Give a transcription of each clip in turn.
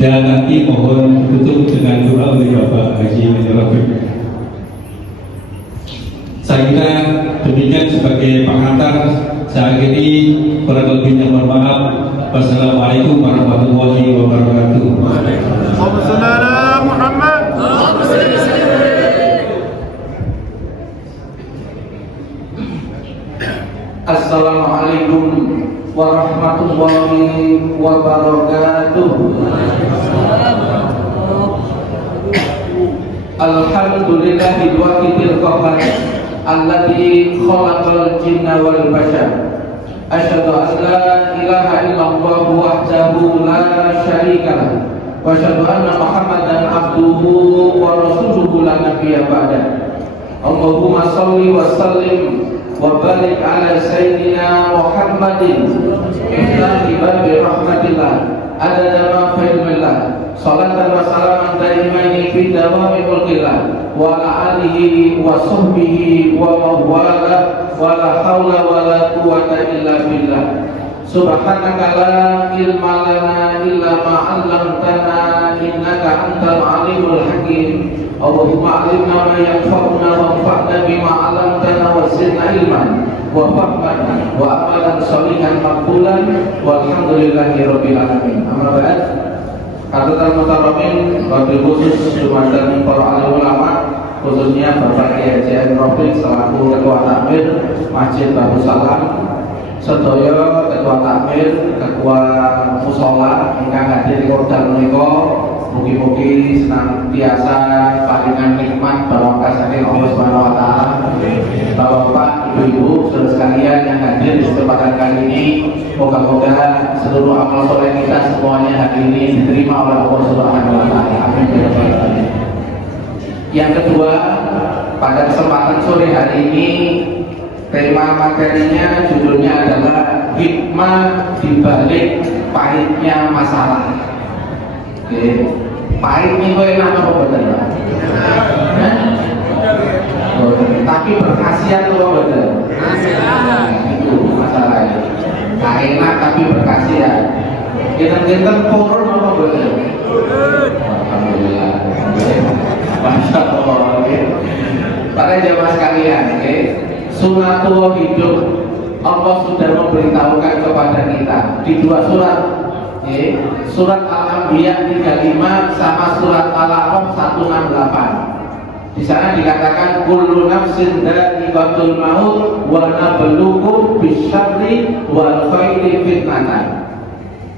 dan nanti mohon tutup dengan doa oleh Bapak Haji Rafiq. Saya kira demikian sebagai pengantar. Saya akhiri, kurang lebihnya mohon maaf. Wassalamualaikum warahmatullahi wabarakatuh. Assalamualaikum warahmatullahi wabarakatuh. Alhamdulillahil wahidil qahhar alladzi khalaqal jinna wal bashar. Asyhadu an la ilaha illallah wahdahu la syarika lah wa asyhadu anna Muhammadan abduhu wa rasuluhu la nabiyya ba'da. Allahumma shalli wa sallim wa barik ala sayyidina Muhammadin iftahi babi rahmatillah adada ma fi ilmillah salatan wa salaman daimaini fi dawami mulkillah wa ala alihi wa sahbihi wa mawala wa la hawla wa la quwwata illa billah. Subhanaka la ilma lana illa ma 'allamtana innaka antal alimul hakim. Allahumma alimna ma yanfa'una wanfa'na bima 'allamtana wa zidna ilman wa fahman wa amalan sholihan maqbulan walhamdulillahi rabbil alamin. Amma ba'd. Hadirin mukarramin, wabil khusus Jumatan para alim ulama, khususnya Bapak Kiai Haji Rafiq selaku Ketua Takmir Masjid Baru Salam, sedaya Ketua Takmir, Ketua Mushola ingkang hadir ing wekdal menika, mugi-mugi senantiasa paringan nikmat barokah saking Allah Subhanahu wa taala. Bapak, Ibu-ibu, saudara sekalian yang hadir di kesempatan kali ini, moga-moga seluruh amal soleh kita semuanya hari ini diterima oleh Allah Subhanahu wa taala. Amin. Yang kedua, pada kesempatan sore hari ini tema materinya judulnya adalah hikmah dibalik pahitnya masalah. Oke. Pahitnya itu enak apa betul? Tapi berkhasiat apa betul? Itu masalahnya. Nah, enak tapi berkhasiat. Kita turun apa betul? Alhamdulillah. Masya Allah. Para jamaah sekalian, sunatullah hidup Allah sudah memberitahukan kepada kita di dua surat, surat Al-Anbiya 35 sama surat Al-A'raf 168. Di sana dikatakan kullu nafsin dha'iqatul maut wa nabluukum bisyarri wal khairi fitnatan.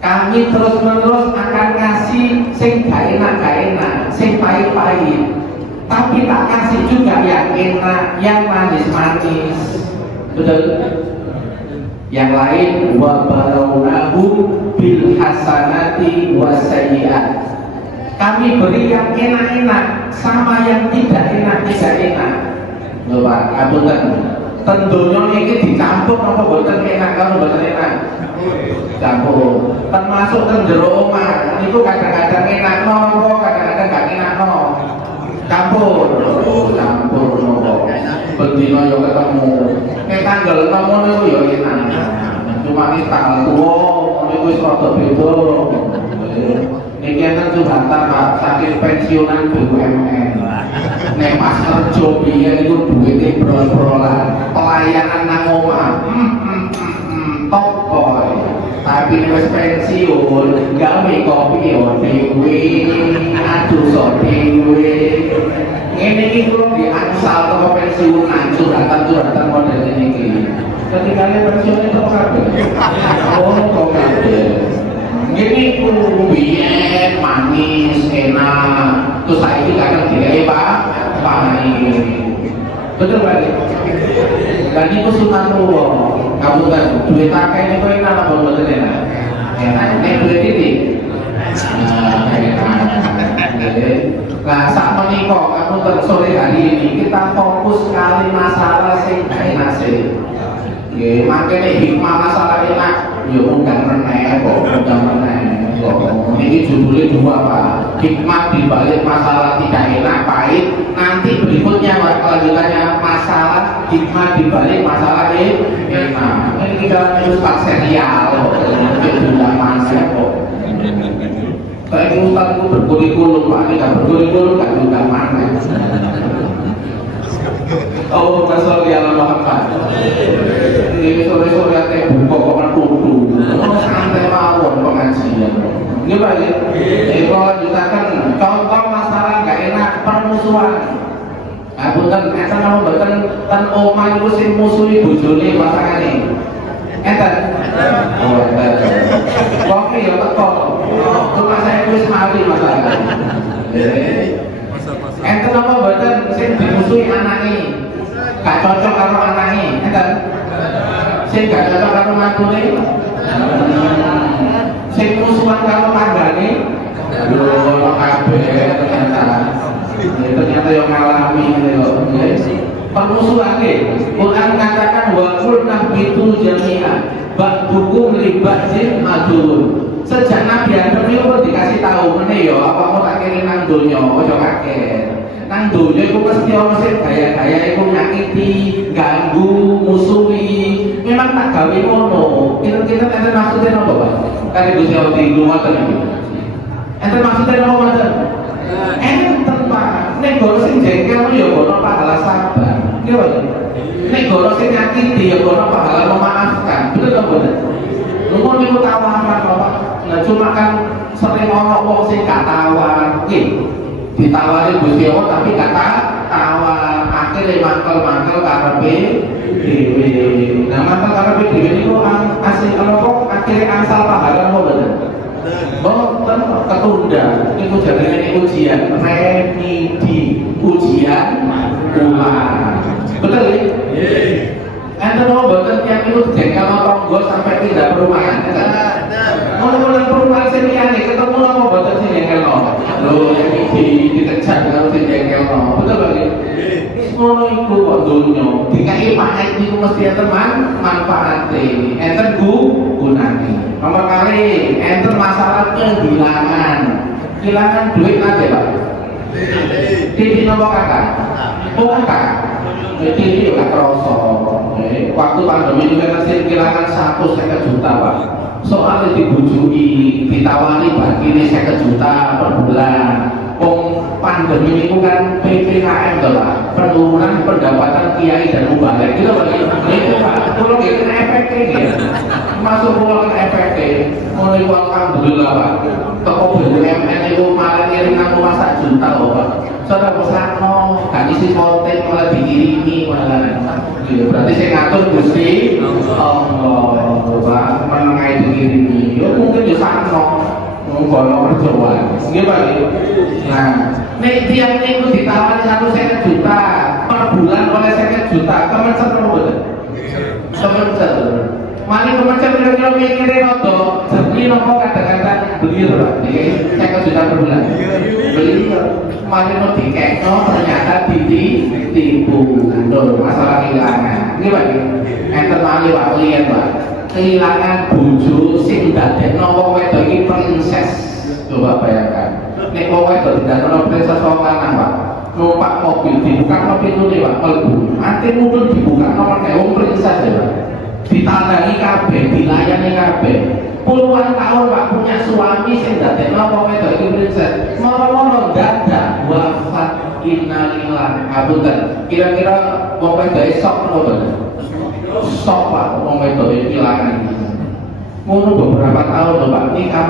Kami terus-menerus akan ngasih sing gak enak, sing pahit-pahit. Tapi tak kasih juga yang enak, yang manis-manis. Betul? Yang lain wa barawnahu bil hasanati wasayyi'at. Kami beri yang enak-enak sama yang tidak enak. Lho Pak, apunten. Tentunya ini dicampur apa boten enak kalau boten enak? Campur. Termasuk ten jero omah, niku kadang-kadang enak nopo, kadang-kadang gak enak nopo. Campur nopo. Bendina yo ketemu. Nek tanggal nopo niku yo enak. Cuma iki tanggal tuwa niku wis rada beda. Niki enten curhatan Pak, saking pensiunan BUMN. Nek pas kerja biyen iku duwite brol-brolan, pelayanan nang omah. Top boy. Tapi wis pensiun, gawe kopi yo dhewe, aduh sok dhewe. Ngene iki kulo diansal teko pensiunan, curhatan model niki. Ketika pensiun itu kabeh. Oh, kok kabeh. Ini biyen manis, enak. Terus saya ini kadang digawe pahit. Betul Pak? Dan itu sunatullah. Kamu kan duit akeh niku enak apa mboten enak? Enak. Nek duit iki nah, saat menikah, kamu sore hari ini kita fokus kali masalah sing enak sih. Makanya hikmah masalah enak, ya undang meneh kok, ini judulnya dua Pak. Hikmah dibalik masalah tidak enak, pahit. Nanti berikutnya kelanjutannya masalah hikmah dibalik masalah enak. Ini kita harus serial, mungkin sudah masuk kok. Tapi ustaz itu berkurikulum, Pak, ini gak berkurikulum gak diundang mana. Oh, Masya Allah Muhammad. Ini sore-sore ate buka kok menudu. Santai mawon pengajian. Ini Pak ya. Kalau lanjutkan contoh masalah gak enak permusuhan. Punten enten mau mboten ten omah iku sing musuhi bojone pasangane. Enten. Oh, enten. Wong ya teko. Rumah saya wis mari masalah. Enten apa mboten sing dimusuhi anake? Gak cocok karo anake. Enten. Sing gak cocok karo mantune. Sing musuhan karo tanggane. Lho kabeh ternyata. Ternyata yang mengalami permusuhan. Quran mengatakan wa qulna bitu jami'an ba'dukum li ba'din adun. Sejak Nabi Adam itu dikasih tahu meneh ya apa mau tak kene nang donya aja kaget. Nang donya iku mesti ana sing gaya-gaya iku nyakiti, ganggu, musuhi. Memang tak gawe ngono. Kita enten maksudnya apa, Pak? Kare Gusti Allah di rumah tadi. Enten maksudnya apa, Pak? Enten Pak, nek goro sing jengkel ya goro pahala sabar. Nggih Pak. Nek goro sing nyakiti ya goro pahala memaafkan. Betul apa bener? Lu niku tawaran Bapak. Nah cuma kan sering ono wong sing gak tawar. Nggih. Ditawari Gusti Allah tapi gak tawar. Akhire mangkel-mangkel karepe dhewe. Nah mangkel karepe dhewe niku asli kok akhire angsal pahala apa bener? Boten ketunda, itu jadinya ujian remedi, ujian ulang. Betul ya? Enten mau boten yang itu jengkel tonggo sampai pindah perumahan. Mulai perumahan seniane ketemu apa boten sing jengkel no. Lho yang dikejar kalau sing jengkel no. Betul lagi. Ngono iku kok donya. Dikai pahit niku mesti enten manfaate. Enten gunane. Nomor kali enter masalah kehilangan duit aja Pak. Titi nomor kakak, bukan kakak. Titi juga kerosok. Waktu pandemi juga masih kehilangan 150 juta Pak. Soalnya dibujui, ditawari bagi ini 1 juta per bulan. Pandemi itu kan PPKM lah, penurunan pendapatan kiai dan mubalik itu Pak. Itu Pak, kalau gitu efeknya masuk pulau ke efeknya mulai alhamdulillah Pak. Toko BUMN itu malah ngirim aku masa juta loh Pak. Saudara pesano, gak isi konten malah dikirimi malah. Berarti saya ngatur Gusti Allah Pak, menengai dikirimi. Ya mungkin ya sano. Ngono perjuangan. Nggih Pak. Nah, nek tiyang niku ditawari 150 juta per bulan oleh 50 juta, kemencet apa mboten? Kemencet. Mari kemencet kira-kira mikire rada jernih napa kadang-kadang beli to Pak. Iki 50 juta per bulan. Beli mari mau dikekno ternyata ditipu. Lho, masalah kehilangan. Nggih Pak. Enten mali Pak lihat Pak. Kehilangan bojo sing dadekno wong wedok iki princess. Coba bayangkan. Nek wong wedok dadekno princess wong lanang, Pak. Numpak mobil dibuka pintu Pak, mlebu. Ate mundur dibuka nomor kayak wong princess ya, Pak. Ditandangi kabeh, dilayani kabeh. Puluhan tahun Pak punya suami sing dadekno wong wedok iki princess. Moro-moro dadak wafat innalillahi. Ngapunten. Kira-kira wong wedok sok napa? Sok Pak, wong wedok iki kehilangan. Ngono beberapa tahun lho Pak, nikah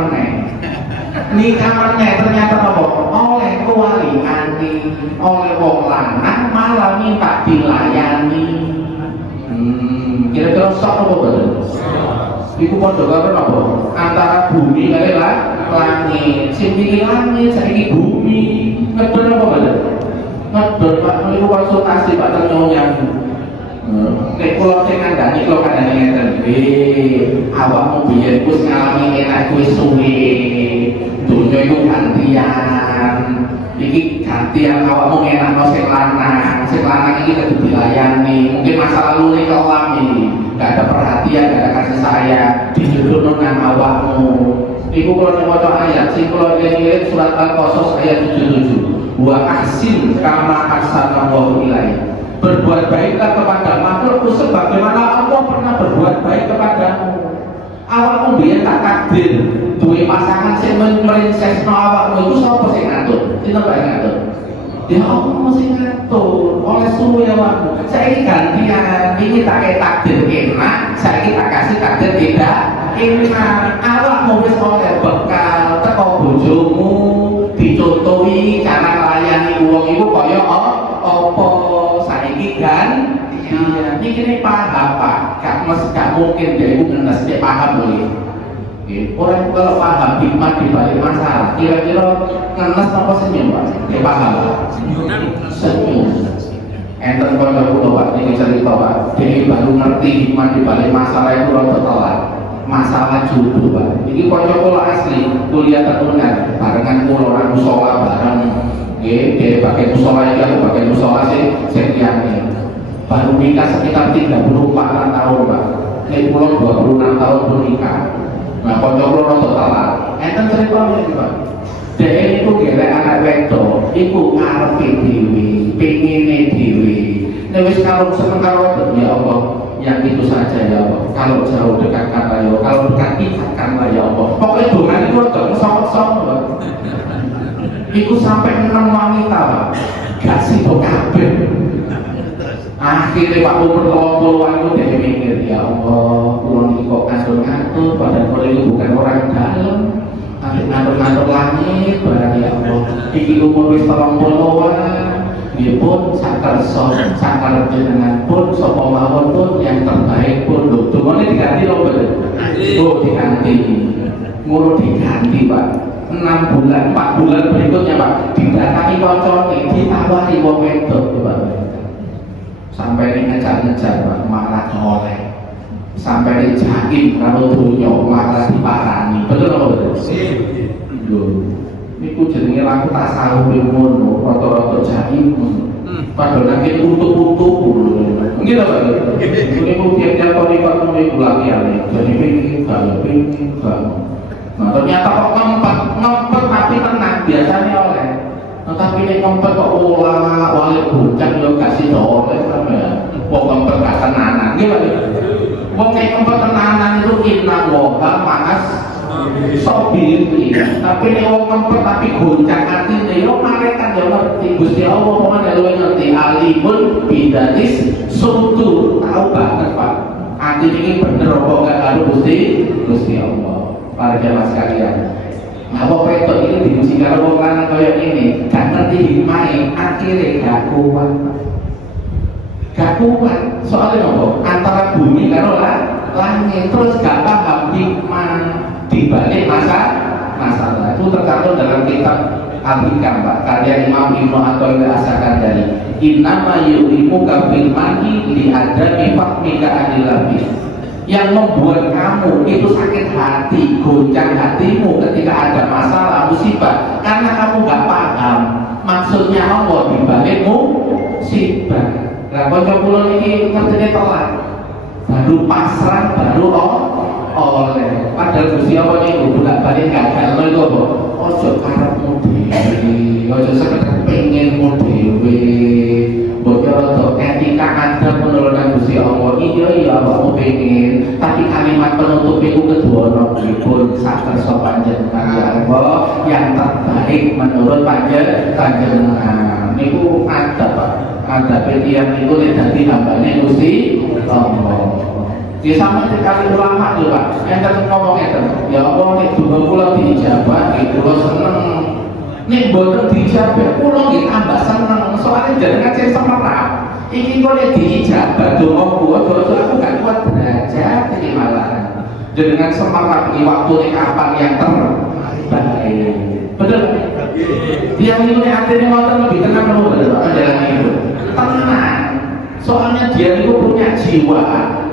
meneh ternyata apa? Oleh kewaliane, oleh wong lanang malah minta dilayani. Kira-kira sok apa betul? Iku padha karo apa? Antara bumi kali langit. Sing iki langit, saiki bumi. Ngedon apa betul? Ngedon Pak, niku konsultasi Pak ternyata. Nek kula sing ngandani kula kandhani ngeten. Awakmu biyen wis ngalami enak kuwi suwe. Donya iku gantian. Iki gantian awakmu enakno sing lanang. Sing lanang iki kudu dilayani. Mungkin masa lalu nek kelam iki gak ada perhatian, gak ada kasih sayang. Dijodohno nang awakmu. Iku kula maca ayat sing kula eling surat Al-Qasas ayat 77. Wa ahsin kama ahsanallahu ilaik. Berbuat baiklah kepada makhlukku sebagaimana Allah pernah berbuat baik kepadamu. Awakmu biyen tak takdir duwe pasangan sing merinsesno awakmu iku sapa sing ngatur? Sinten bae ngatur? Ya Allah sing ngatur. Oleh suwe awakmu. Saiki gantian, iki tak takdir enak, saiki tak kasih takdir tidak enak. Awakmu wis oleh bekal teko bojomu, dicontohi cara nglayani wong iku kaya apa saiki kan? Iya, ini paham Pak. Gak mungkin dia itu ngenes, dia paham boleh. Orang kalau paham hikmah di balik masalah, kira-kira ngenes apa senyum Pak? Dia paham Pak? Senyum. Enten kalau pulau Pak, ini cerita Pak. Dia baru ngerti hikmah di balik masalah itu rada telat. Masalah jodoh Pak. Ini kocok kula asli, kuliah terkenal. Barengan pulau orang musola bareng. Dia pakai musola ini, aku pakai musola sih, setiapnya. Baru nikah sekitar 34 tahun Pak. Ini pulau 26 tahun pun nikah. Nah, kocok lo roto telat. Enten cerita ini Pak. Dia itu gelek anak wedok, itu ngarepe dewi, pengine dewi. Nek wis kalau seneng karo wedok ya Allah, yang itu saja ya Allah. Kalau jauh dekatkanlah ya Allah, kalau dekat ikatkanlah ya Allah. Pokoknya dongan itu roto sok-sok Pak. Iku sampai 6 wanita Pak. Gak sibuk kabeh. Akhirnya Pak umur 20-an itu dia mikir, ya Allah, pulang ini kok ngatur-ngatur, padahal kalau itu bukan orang dalam, ngatur-ngatur langit, barang ya Allah. Iki umur wis 30-an, dia pun sakar jenengan pun, sapa mawon pun yang terbaik pun, loh, cuma ini diganti loh betul. Oh diganti, ngurus diganti Pak. 6 bulan, 4 bulan berikutnya Pak, didatangi kocok, ditawari wong wedok Pak. Sampai ini ngejar-ngejar Pak, malah oleh. Sampai ini jakim kalau dunia malah diparani. Betul apa betul? Loh, ini ku jenenge laku tak sahur ngono, rata-rata jakim. Padahal nanti utuh-utuh mungkin apa Pak? Ini ku tiap-tiap kali Pak mulai ulangi ale. Jadi pingin banget. Nah ternyata kok ngempet tapi tenang biasanya oleh. Tetapi ini ngempet kok wali bucak ya kasih oleh sama ya. Wong ngempet gak tenanan gimana? Wong kayak ngempet tenanan itu inna woha manas sobiri. Tapi ini wong ngempet tapi goncang hati ini lo malaikat ya ngerti. Gusti Allah mana lo ngerti alimun bidatis sutur. Tahu banget Pak. Hati ini bener apa gak harus Gusti Allah. Para jamaah sekalian. Nah, kok itu ini diuji kalau orang kayak ini, gak ngerti hikmahnya, akhirnya gak kuat. Soalnya apa? Antara bumi karo langit, terus gak paham hikmah dibalik masalah. Itu tercantum dalam kitab Al-Hikam Pak, karya Imam Ibnu Athaillah As-Sakandari. Innama yu'limu kafil mani li adami fahmika anilabih. Yang membuat kamu itu sakit hati, goncang hatimu ketika ada masalah, musibah, karena kamu gak paham maksudnya Allah dibalik musibah. Nah, kocok kulon ini ngertinya telat, baru pasrah, baru oleh. Padahal Gusti Allah ini bolak balik gagal itu apa? Ojo karepmu dhewe, ojo sekedar pengenmu dhewe. Bocor etika ada menurunkan Gusti Allah. Iya aku pengen, tapi kalimat penutup itu kedua pun sakar sopan jenengan ya Allah yang terbaik menurut panjenengan. Niku ada Pak, ada pilihan itu jadi hambanya Gusti Allah. Di sama sekali ulama tuh Pak, yang tadi ngomong itu, ya Allah nih juga pulau diijabah, pulau seneng. Nih bodoh dijabah, pulau tambah seneng. Soalnya jangan saya semerap. Ini boleh diijabah, doa aku gak kuat belajar ini malah. Dengan semerap ini waktu ini kapan yang terbaik. Betul? Yang itu akhirnya mau lebih tenang kamu betul menjalani itu. Tenang. Soalnya dia itu punya jiwa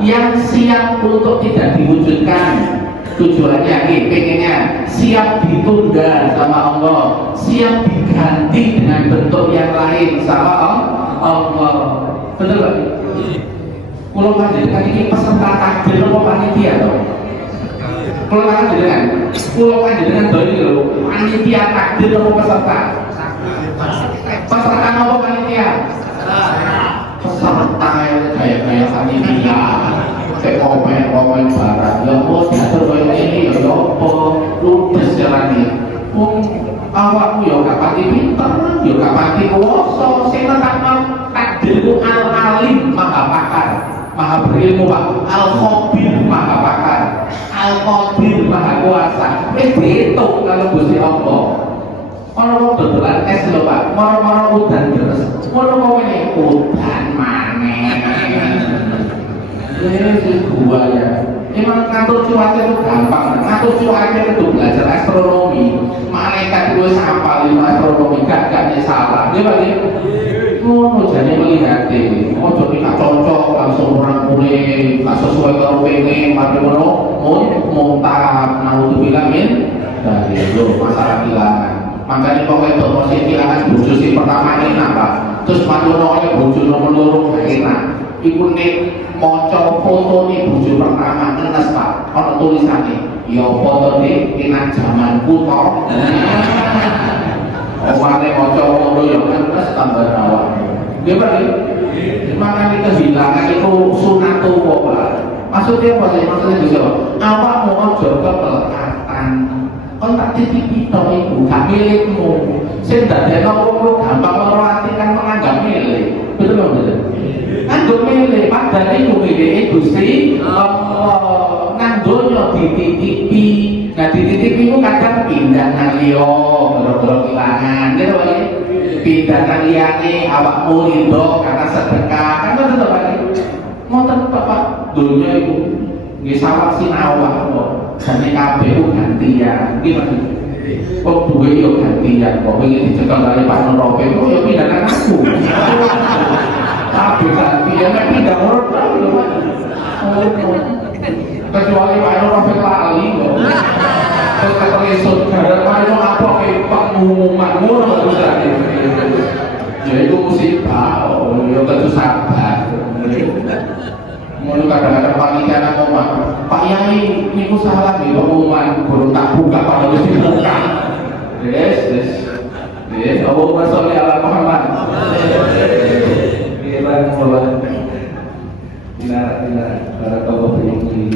yang siap untuk tidak diwujudkan. Tujuannya pengennya siap ditunda sama Allah, siap diganti dengan bentuk yang lain sama Allah. Betul Pak? Kalau panjenengan ini peserta takbir apa panitia toh? Kalau panjenengan dari lho, panitia takbir apa peserta? Peserta apa panitia? Peserta kayak panitia. Kayak komen barang, ya Allah diatur kayak ini, ya Allah, lu Wong awakmu ya gak pati pinter, ya gak pati kuwasa, sing tetapno takdir ku al-alim maha pakar, maha berilmu Pak, al-khabir maha pakar, al-qadir maha kuasa. Wis diitung kalau Gusti Allah. Ono wong dodolan es lho Pak, moro-moro udan terus. Ngono kok ngene udan maneh. Gua ya. Emang ngatur cuaca itu gampang, ngatur cuaca itu belajar astronomi. Malaikat itu hafal ilmu astronomi, gak salah. Dia bagi, ngono jadi melihat ini. Oh jadi gak cocok langsung orang mulai gak sesuai kalau pengen, tapi ngono mau tahap naudzubillah min dari itu masalah kehilangan. Makanya pokoknya promosi kehilangan bujuk si pertama ini apa? Terus manuno oleh bujuk nomor loro enak. Iku nek maca fotone bojo pertama ngenes Pak, ana tulisane ya fotone enak jamanku to. Omane maca ngono ya ngenes tambah awakmu. Nggih Pak. Makanya kehilangan itu sunatullah Pak. Maksudnya apa sih? Maksudnya bisa awakmu aja kemelekatan. Kon tak titipi to iku gak milikmu. Sing dadekno wong gampang merawati kan menganggap milik. Betul betul. Kan milih padahal itu milih Gusti Allah. Nang donya dititipi. Nah dititipi itu kadang pindah nang liya gara-gara kehilangan gitu Pak. Pindah nang liyane awakmu rido karena sedekah kan betul Pak. Ngoten Pak donya itu nggih sawak sinawah kok. Jane kabeh ku gantian. Nggih Pak. Kok duwe yo gantian kok wingi dicekel kali Pak Norope kok yo pindah nang aku. Tapi gantian nek pindah urut lho Pak. Kecuali Pak Norope lali kok. Kok kesut gara-gara itu apa ke pengumuman ngono terus ya itu musibah, yo kudu sabar. Mulu kadang-kadang panitia ngomong, Pak Yai, niku salah nih pengumuman, baru tak buka pada wis dibuka. Yes. Allahumma sholli ala Muhammad. Gila. Barakallahu fiikum.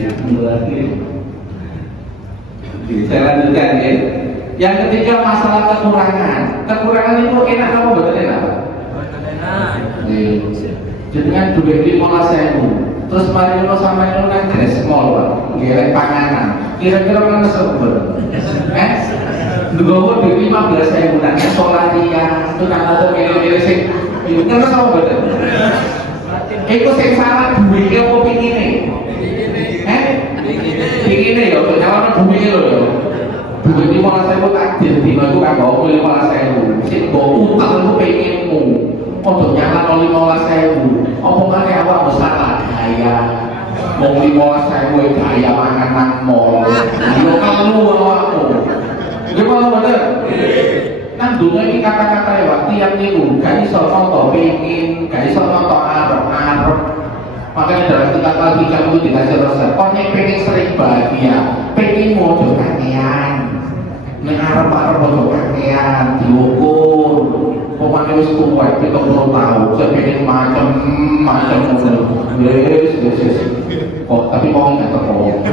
Saya lanjutkan ya. Yang ketiga masalah kekurangan. Kekurangan itu enak apa betul enak? Jadi kan duit 15.000. Terus mari lo sama itu kan dress mall Pak, gelek panganan. Kira-kira mana seber? Dugowo duit 15.000 nang solaria, itu nang apa milih-milih sing kan sama betul. Iku sing salah duwike apa pingine? Pingine ya untuk nyalon duwike lho ya. Duit 15.000 takdir dino iku kan bawa 15.000. Sing mbok utang iku pengenmu. Untuk nyala 15.000, apa maneh awak salah gaya, mau 15.000 gaya mangan nang mall, yo kalu awakmu, gimana bener? Nang dunia ini kata-kata ya, tiap minggu, gak iso nonton pengen, gak iso nonton arep-arep. Makanya dalam kitab Al-Hikam itu dikasih resep, konyek pengen sering bahagia, pengen mau kakean, nek arep-arep mau kakean, diukur. Pokoknya wis kuat, kita perlu tahu. Saya pengen macam-macam. Yes. Oh, tapi mau nggak terkau?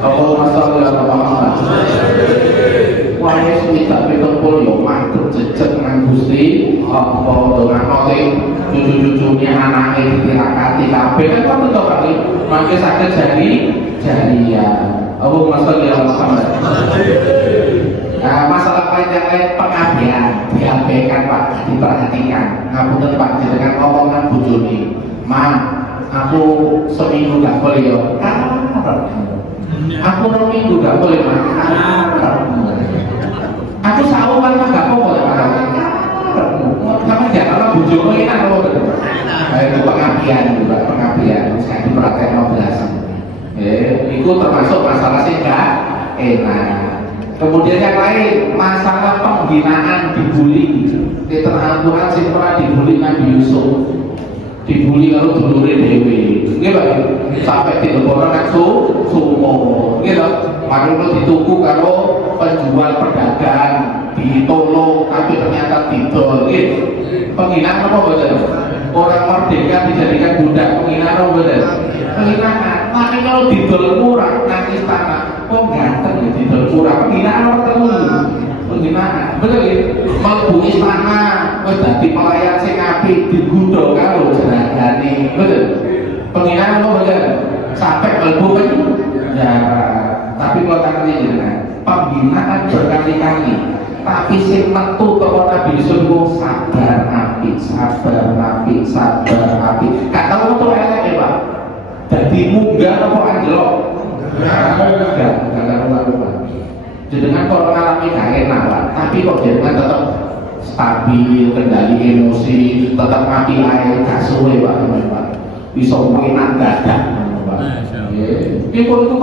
Kalau masalah yang apa? Wah, yes, minta berkumpul, yo mantep jejak dengan Gusti. Apa dengan oleh cucu-cucunya anaknya dirakati kabeh kan kok betul kali. Mangke sakit jadi ya. Allahumma sholli ala Muhammad. Nah, masalah yang lain pengabdian diabaikan Pak, diperhatikan. Ngapunten Pak, dengan omongan bojone, "Ma, aku seminggu gak boleh yo." Aku 2 minggu gak boleh, Ma. Aku sahuran gak boleh, Ma. Kamu jangan bojone enak kok. Itu pengabdian juga, pengabdian. Saya diperhatikan belas. Itu termasuk masalah sih gak enak. Kemudian yang lain, masalah penghinaan, dibully. Di Al-Quran sih pernah dibully Nabi Yusuf, dibully kalau dulure dewi, gitu. Sampai di lebaran kan sumo, gitu. Malu dituku kalau penjual pedagang ditolong, tapi ternyata didol, gitu. Penghinaan apa betul? Orang merdeka dijadikan budak, penghinaan apa betul? Penghinaan. Tapi kalau didol murah, nangis tanah. kok ganteng ya di kurang penghinaan orang terus penghinaan betul ya mampu istana wis dadi pelayan sing apik digundho karo jenengane betul penghinaan apa betul sampai mlebu penjara tapi kalau tadi jenengan pembinaan berkali-kali tapi sing metu karo Nabi Yusuf ku sabar apik sabar apik sabar apik gak tau metu elek ya Pak dadi munggah apa anjlok enggak jenengan kalau ngalami gak enak Pak tapi kok jenengan tetap stabil kendali emosi tetap mati air gak suwe Pak bisa enak dadak Pak itu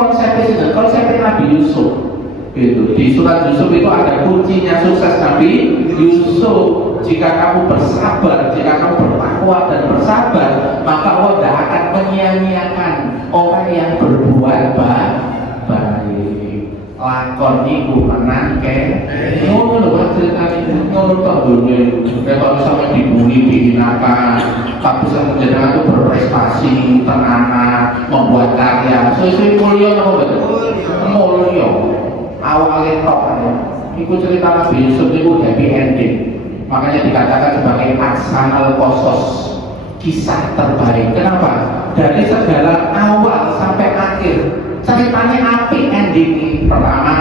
konsepnya Nabi Yusuf gitu. Di surat Yusuf itu ada kuncinya sukses Nabi Yusuf. Jika kamu bersabar, jika kamu bertakwa dan bersabar, maka Allah tidak akan menyia-nyiakan orang yang berbuat baik. Lakon iku menang ke ngono lho ceritane ngono tok dulu kalau sampai dibully dihinakan tapi semenjak itu berprestasi tenanan membuat karya sesuai mulia apa betul mulia awalnya tok itu cerita Nabi Yusuf itu happy ending makanya dikatakan sebagai aksanal kosos kisah terbaik kenapa? Dari segala awal sampai akhir ceritanya apik ending pertama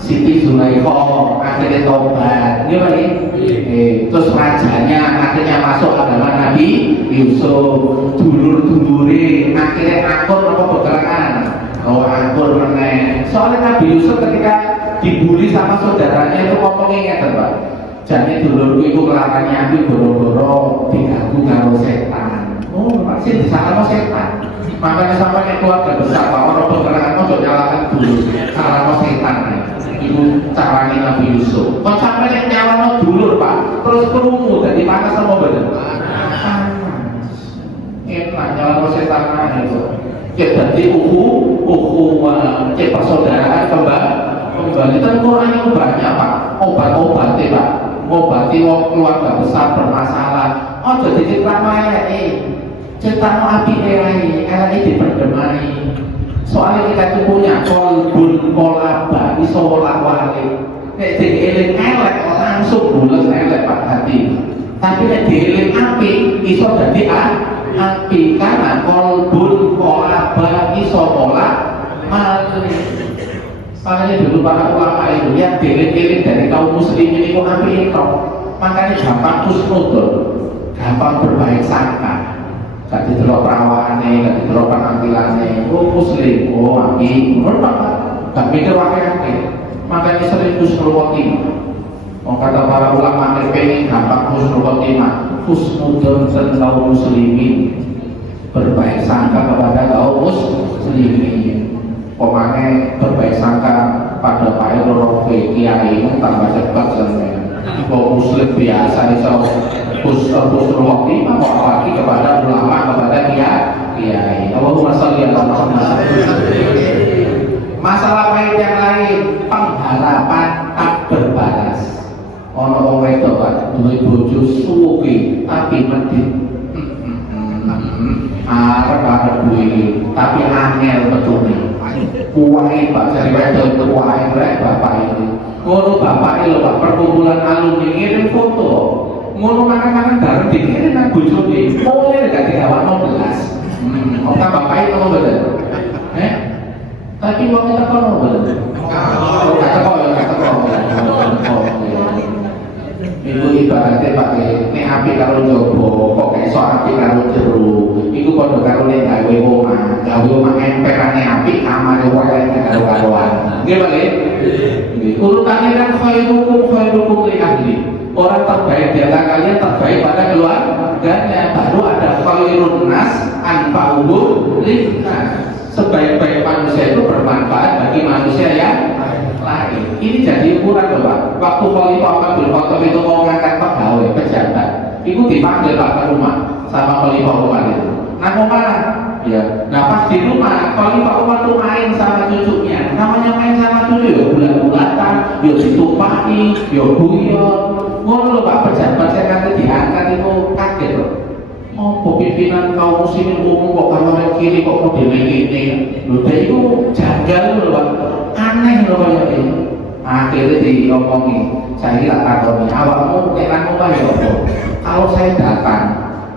Siti Zulaikha akhirnya tobat ini apa terus rajanya akhirnya masuk agama Nabi Yusuf dulur-dulure akhirnya akur apa pergerakan akur meneng soalnya Nabi Yusuf ketika dibully sama saudaranya itu ngomongnya ngeten Pak jadi dulurku itu kelarannya aku boro-boro diganggu karo setan pasti disana setan makanya sampai keluarga besar Pak orang pergerakan mau nyalakan dulu salah setan itu caranya Nabi Yusuf kok sampai nyalakan dulur Pak terus kerungu jadi panas sama badan enak nyalakan setan itu jadi cek persaudaraan kembali itu Quran yang banyak Pak obat-obatnya Pak ngobati keluarga besar bermasalah jadi cerita maya cerita api elai diperdemai soalnya kita itu punya kolbun kolaba iso wali nek dieling elek langsung bules elek Pak hati tapi nek dieling api iso jadi api karena kolbun kolaba iso mali makanya dulu para ulama itu yang dieling-eling dari kaum muslimin itu api itu makanya gampang husnudon gampang berbaik sangka gak didelok perawaane, gak didelok penampilannya muslim, api menurut Bapak gak mikir wakil-wakil makanya sering husnul khotimah kata para ulama pengen gampang husnul khotimah husnudon kaum muslimin berbaik sangka kepada kaum muslimin pokoknya berbaik sangka pada Pak Rofi Kiai tambah cepat sebenarnya kalau muslim biasa iso husnul khotimah apalagi kepada ulama kepada kiai Allahumma sholli ala Muhammad masalah lain yang lain pengharapan tak berbalas ono wong wedok Pak duwe bojo suwi tapi medhit arep duwe tapi angel betune kuwae Pak cari wedok kuwae rek bapak ini ngono bapak lho Pak perkumpulan alumni ngirim foto ngono makan-makan bareng dikirim nang bojone mulai gak digawakno belas kok bapak itu mau bener tapi wong kita kono bener gak teko itu ibaratnya pakai ini api karo jowo kok kayak so api karo jeru itu kode karo nih gawe omah emperane api kamar wae karo-karoan nggih Pak urutannya kan khairukum li ahli orang terbaik di antara kalian terbaik pada keluarganya baru ada khairun nas anfa'uhum linnas sebaik-baik manusia itu bermanfaat bagi manusia yang lain ini jadi ukuran Pak waktu Khalifah Umar bin Khattab itu mau ngangkat pegawai pejabat itu dipanggil Pak ke rumah sama Khalifah Umar itu nah Umar ya nah pas di rumah Khalifah Umar tuh main sama cucunya namanya main sama cucu ya bulat-bulatan ya ditumpaki ya guyon ngono lho Pak pejabat saya nanti diangkat itu kaget loh Oh, pimpinan kaum muslimin umum kok kanan kiri kok model ini. Lho, dia itu janggal lho, Pak. Aneh lho kayak ini. Akhirnya diomongi, saya tak takoni, awakmu tekanmu apa ya apa? Kalau saya datang,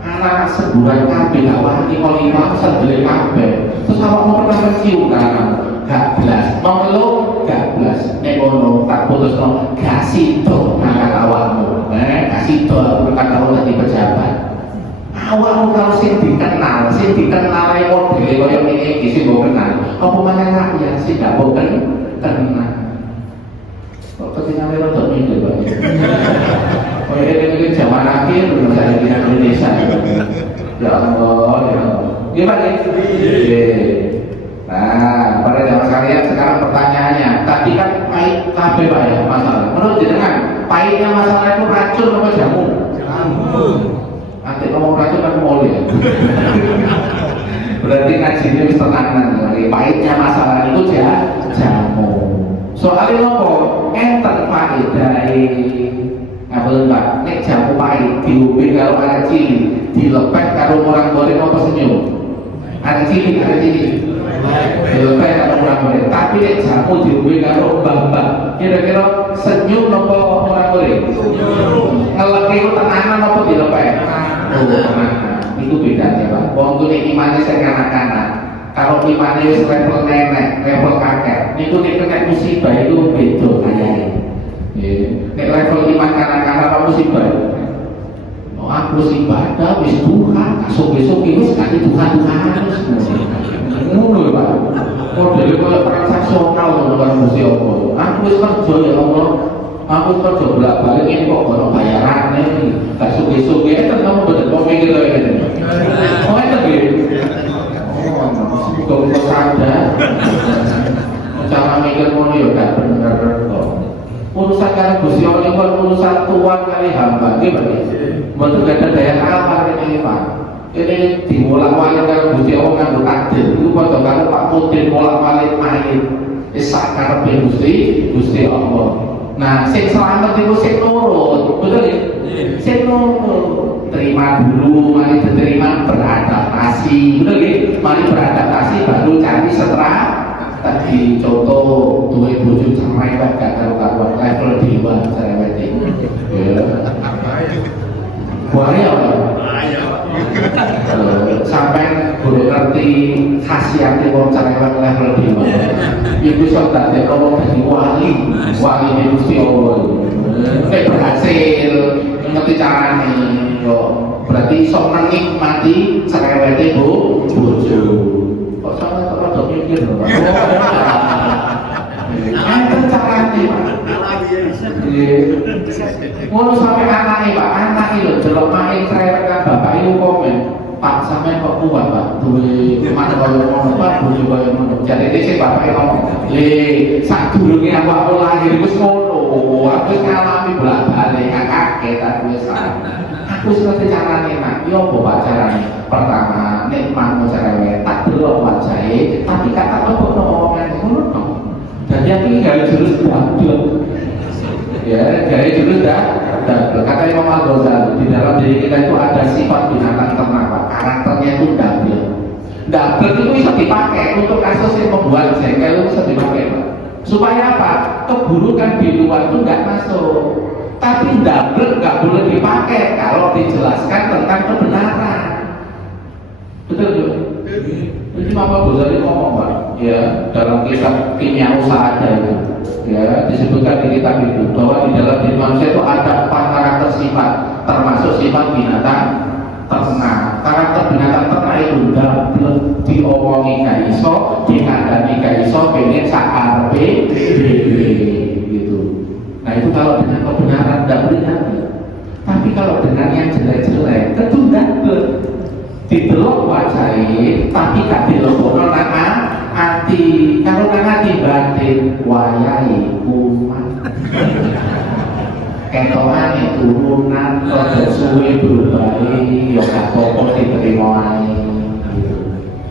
anak sebulan kabeh gak wani kolima sebeli kabeh. Terus awakmu pernah mencium kan? Gak belas, mau ngeluh gak belas. Nek ngono tak putusno gak sido ngangkat awakmu. Gak sido aku kata awak dadi pejabat. Awakmu kalau sing dikenal ae modele kaya ngene iki sing mbok kenal. Apa maneh rakyat sing gak mbok kenal. Kok ketinggalan rada mikir, Pak. Oh, ini zaman akhir saya di Indonesia. Ya Allah, ya Allah. Gimana ini? Nah, pada zaman sekalian sekarang pertanyaannya, tadi kan pahit kabeh Pak ya masalah. Menurut jenengan, pahitnya masalah itu racun apa jamu? Jamu. Nanti ngomong racun kan mau ya. Berarti ngajinya wis tenanan. Pahitnya masalah itu jamu. Soalnya apa? Enten faedahe. Ngapun Pak, nek jamu pahit diombe karo anak cilik, dilepeh karo orang goreng apa senyum? Anak cilik. Dilepeh karo orang goreng. Tapi nek jamu diombe karo mbah-mbah, kira-kira senyum apa orang goreng? Ngeleki ku tenanan apa dilepeh? Oh, tenanan. Itu bedanya Pak. Wong tuh nek imane sing kanak-kanak. Kalau imane wis level nenek, level kakek, niku nek kena musibah itu beda kayae. Nek level iman kanak-kanak apa musibah? Oh, aku musibah dah wis Tuhan, besok wis gak Tuhan terus. Ngono Pak. Modele koyo transaksional ngono karo Gusti Allah. Aku wis kerja ya Allah. Aku kerja bolak-balik ini kok ono bayarane. Gak suge-suge kan kamu bener kok mikir kaya ngene. Oh, itu kok sadar cara mikir ngono ya gak bener kok. Urusan karo Gusti Allah niku urusan tuan kali hamba nggih Pak. Mboten gadah daya tawar ini Pak. Ini diwolak-walik karo Gusti Allah nganggo takdir. Iku padha karo Pak Putin wolak-walik main. Wis sak karepe Gusti Allah. Nah, sing selamat iku sing nurut, betul ya? Sing nurut. Terima dulu, mari diterima beradaptasi, betul ya? Mari beradaptasi baru cari setelah tadi contoh duwe bojo sampai gak karo-karo level dewa cerewet iki. Ya. Bahaya apa? Sampai belum ngerti khasiatnya wong cerewet level dewa. Iku sok dadi wong dadi wali Gusti Allah. Nek berhasil ngerti carane yo berarti iso menikmati cerewete bojo. Kok sampe kok rada mikir lho Pak. Enten carane Pak. Ngono sampe anake Pak, anake lho delok main cerewet kan bapak iku komen. Pak sampean kok kuat Pak, duwe mana kaya ngono Pak, bojo kaya ngono. Jadi sing bapak ngomong, "Le, sadurunge awakmu lahir wis ngono, aku wis ngalami bolak-balik, kaget aku wis aku wis ngerti carane Mak. Yo apa Pak carane? Pertama, nek manut cerewet, tak delok wajahe, tapi kata lebokno omongan ngono. Dadi aku iki gawe jurus dangdut. Ya, gawe jurus dangdut. Kata Imam Al-Ghazali, di dalam diri kita itu ada sifat binatang ternak Pak. Karakternya itu double. Double itu bisa dipakai untuk kasus yang membuat jengkel, bisa dipakai Pak. Supaya apa? Keburukan di luar itu nggak masuk. Tapi double nggak boleh dipakai kalau dijelaskan tentang kebenaran. Betul tuh. Jadi Imam Ghazali ngomong Pak, ya dalam kitab Kimia Usaha ada itu, ya disebutkan di kitab itu bahwa di dalam diri manusia itu ada 4 karakter sifat, termasuk sifat binatang ternak. Karakter binatang ternak itu double, diomongi gak iso, dikandani gak iso, pengen sakarpe gitu. Nah itu kalau dengan kebenaran tidak benar. Tapi kalau dengan yang jelek-jelek, itu double. Didelok wajahe tapi gak dilebokno nang ati. Kalau nang ati batin wayahe kumat. Ketokane turunan rada suwe berubah ya gak apa-apa diterima ae.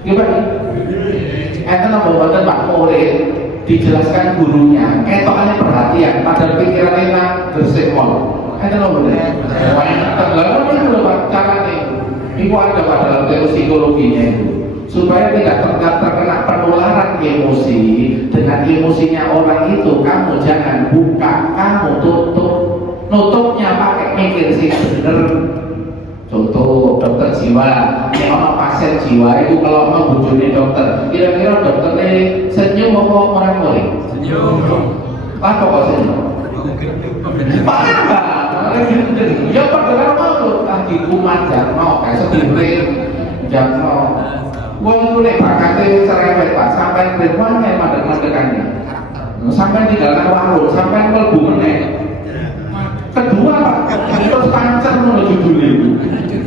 Gimana? Enten apa boten Pak murid dijelaskan gurunya, ketokane perhatian padahal pikirannya nang gresik mall. Enten apa boten? Wah, tenan lho Pak carane. Itu ada pada dalam psikologinya itu, supaya tidak terkena penularan emosi. Dengan emosinya orang itu kamu jangan buka, kamu tutup. Nutupnya pakai mikir sih bener. Contoh dokter jiwa, kalau pasien jiwa itu kalau mau bujuni dokter, kira-kira dokternya senyum apa orang mulai? Senyum. Apa kok senyum? Parah. Ya padahal mau lagi kumat jarno, kayak sedih jarno. Wong itu nek bakate cerewet Pak, sampai berwane mandek-mandekane. Sampai tinggal warung, sampai mlebu meneh. Kedua Pak, terus pancen ngono judulnya.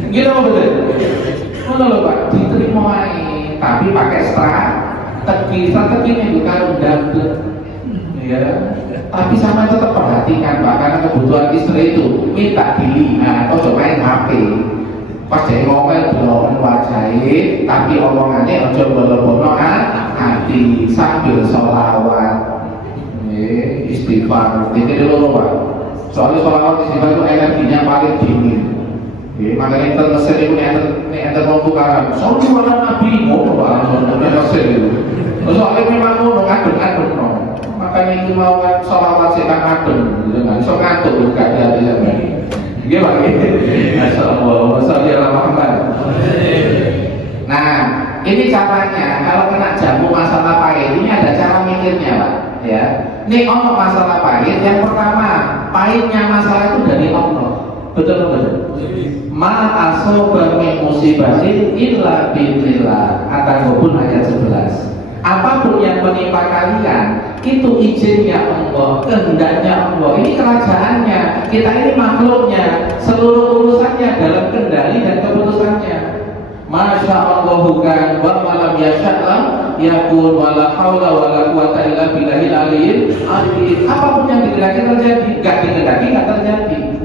Gitu betul. Ngono lho Pak, diterima ae, tapi pakai strategi ini bukan dapet. Ya. Tapi sama tetap perhatikan Pak, karena kebutuhan istri itu minta dilihat, ojo main HP. Pas dia ngomel belum wajahnya, tapi omongannya ojo belebono hati sambil sholawat, istighfar. Ini dulu Pak. Soalnya sholawat istighfar itu energinya paling dingin. Makanya enten mesin itu enten mau tukaran. Soalnya nabi ngono Pak, soalnya mesin itu. Soalnya memang ngono ngadeg-ngadeg no. Makanya itu mau sholawat sekan adem, jangan sok ngantuk gak ada sampean. Nggih Pak. Masyaallah, masyaallah Muhammad. Nah, ini caranya kalau kena jamu masalah pahit, ini ada cara mikirnya Pak, ya. Ini ono masalah pahit, yang pertama, pahitnya masalah itu dari Allah. Betul betul. Ma asoba min musibatin illa billah. At-Taghabun ayat 11. Apapun yang menimpa kalian itu izinnya Allah, kehendaknya Allah. Ini kerajaannya, kita ini makhluknya, seluruh urusannya dalam kendali dan keputusannya. Masya Allah bukan wa malam yasha'lam yakun wala haula wala quwata illa billahil aliyyil azim. Apapun yang dikehendaki terjadi, enggak dikehendaki enggak terjadi.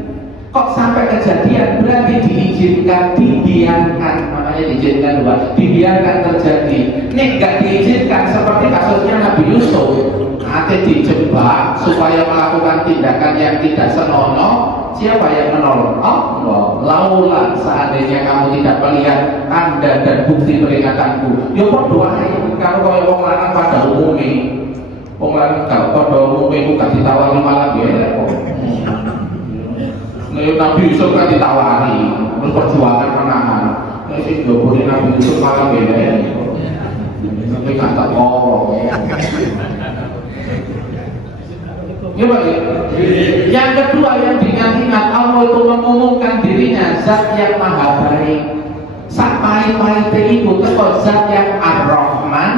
Kok sampai kejadian berarti diizinkan, dibiarkan, makanya diizinkan Pak, dibiarkan terjadi. Ini enggak diizinkan seperti kasusnya Nabi Yusuf, nanti dijebak supaya melakukan tindakan yang tidak senonoh. Siapa yang menolong? Allah. Laulah seandainya kamu tidak melihat tanda dan bukti peringatanku, ya kok doain. Kalau orang lanang pada umumnya, orang lanang pada umumnya itu gak ditawari malah biar kok. Nabi Yusuf kan ditawari, terus perjuangan menahan. Ini sih jodohnya Nabi Yusuf malah beda ya. Tapi gak tak ngomong ya. Gimana? Yang kedua yang diingat-ingat, Allah itu mengumumkan dirinya zat yang maha baik. Sak pahit-pahit itu tetap zat yang Ar-Rahman,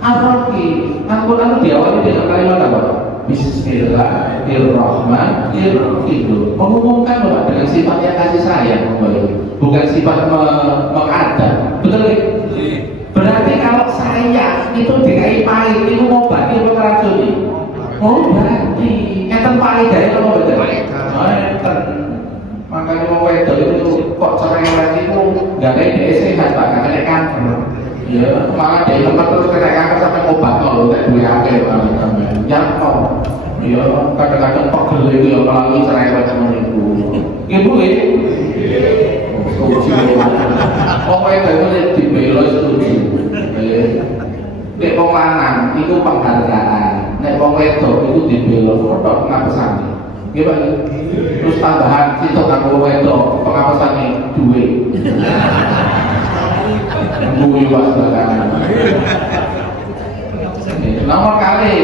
Ar-Rahim. Al-Quran diawali dengan kalimat apa? Bismillahirrahmanirrahim. Mengumumkan Bapak dengan sifat yang kasih sayang, bukan sifat mengadab. Betul ya? Berarti kalau saya itu dikai pahit, itu mau bati atau meracuni? Mau bati. Enten pahit dari apa betul? Enten. Makanya mau wedok itu kok cerewet itu nggak kayak dia sehat Pak, nggak kayak kanker. Ya, malah dia tempat terus kena kanker sampai obat loh, kayak gue akhir ya kok, ya kadang-kadang pegel itu yang melalui cerewet sama ibu. Ibu ini, setuju. Pokoknya itu dibelo setuju. Nek wong lanang itu penghargaan, nek wong wedok itu dibelo, kok pengapesan. Gimana? Terus tambahan itu kanggo wedok pengapesannya duit. Duit wasbakan. Nomor kali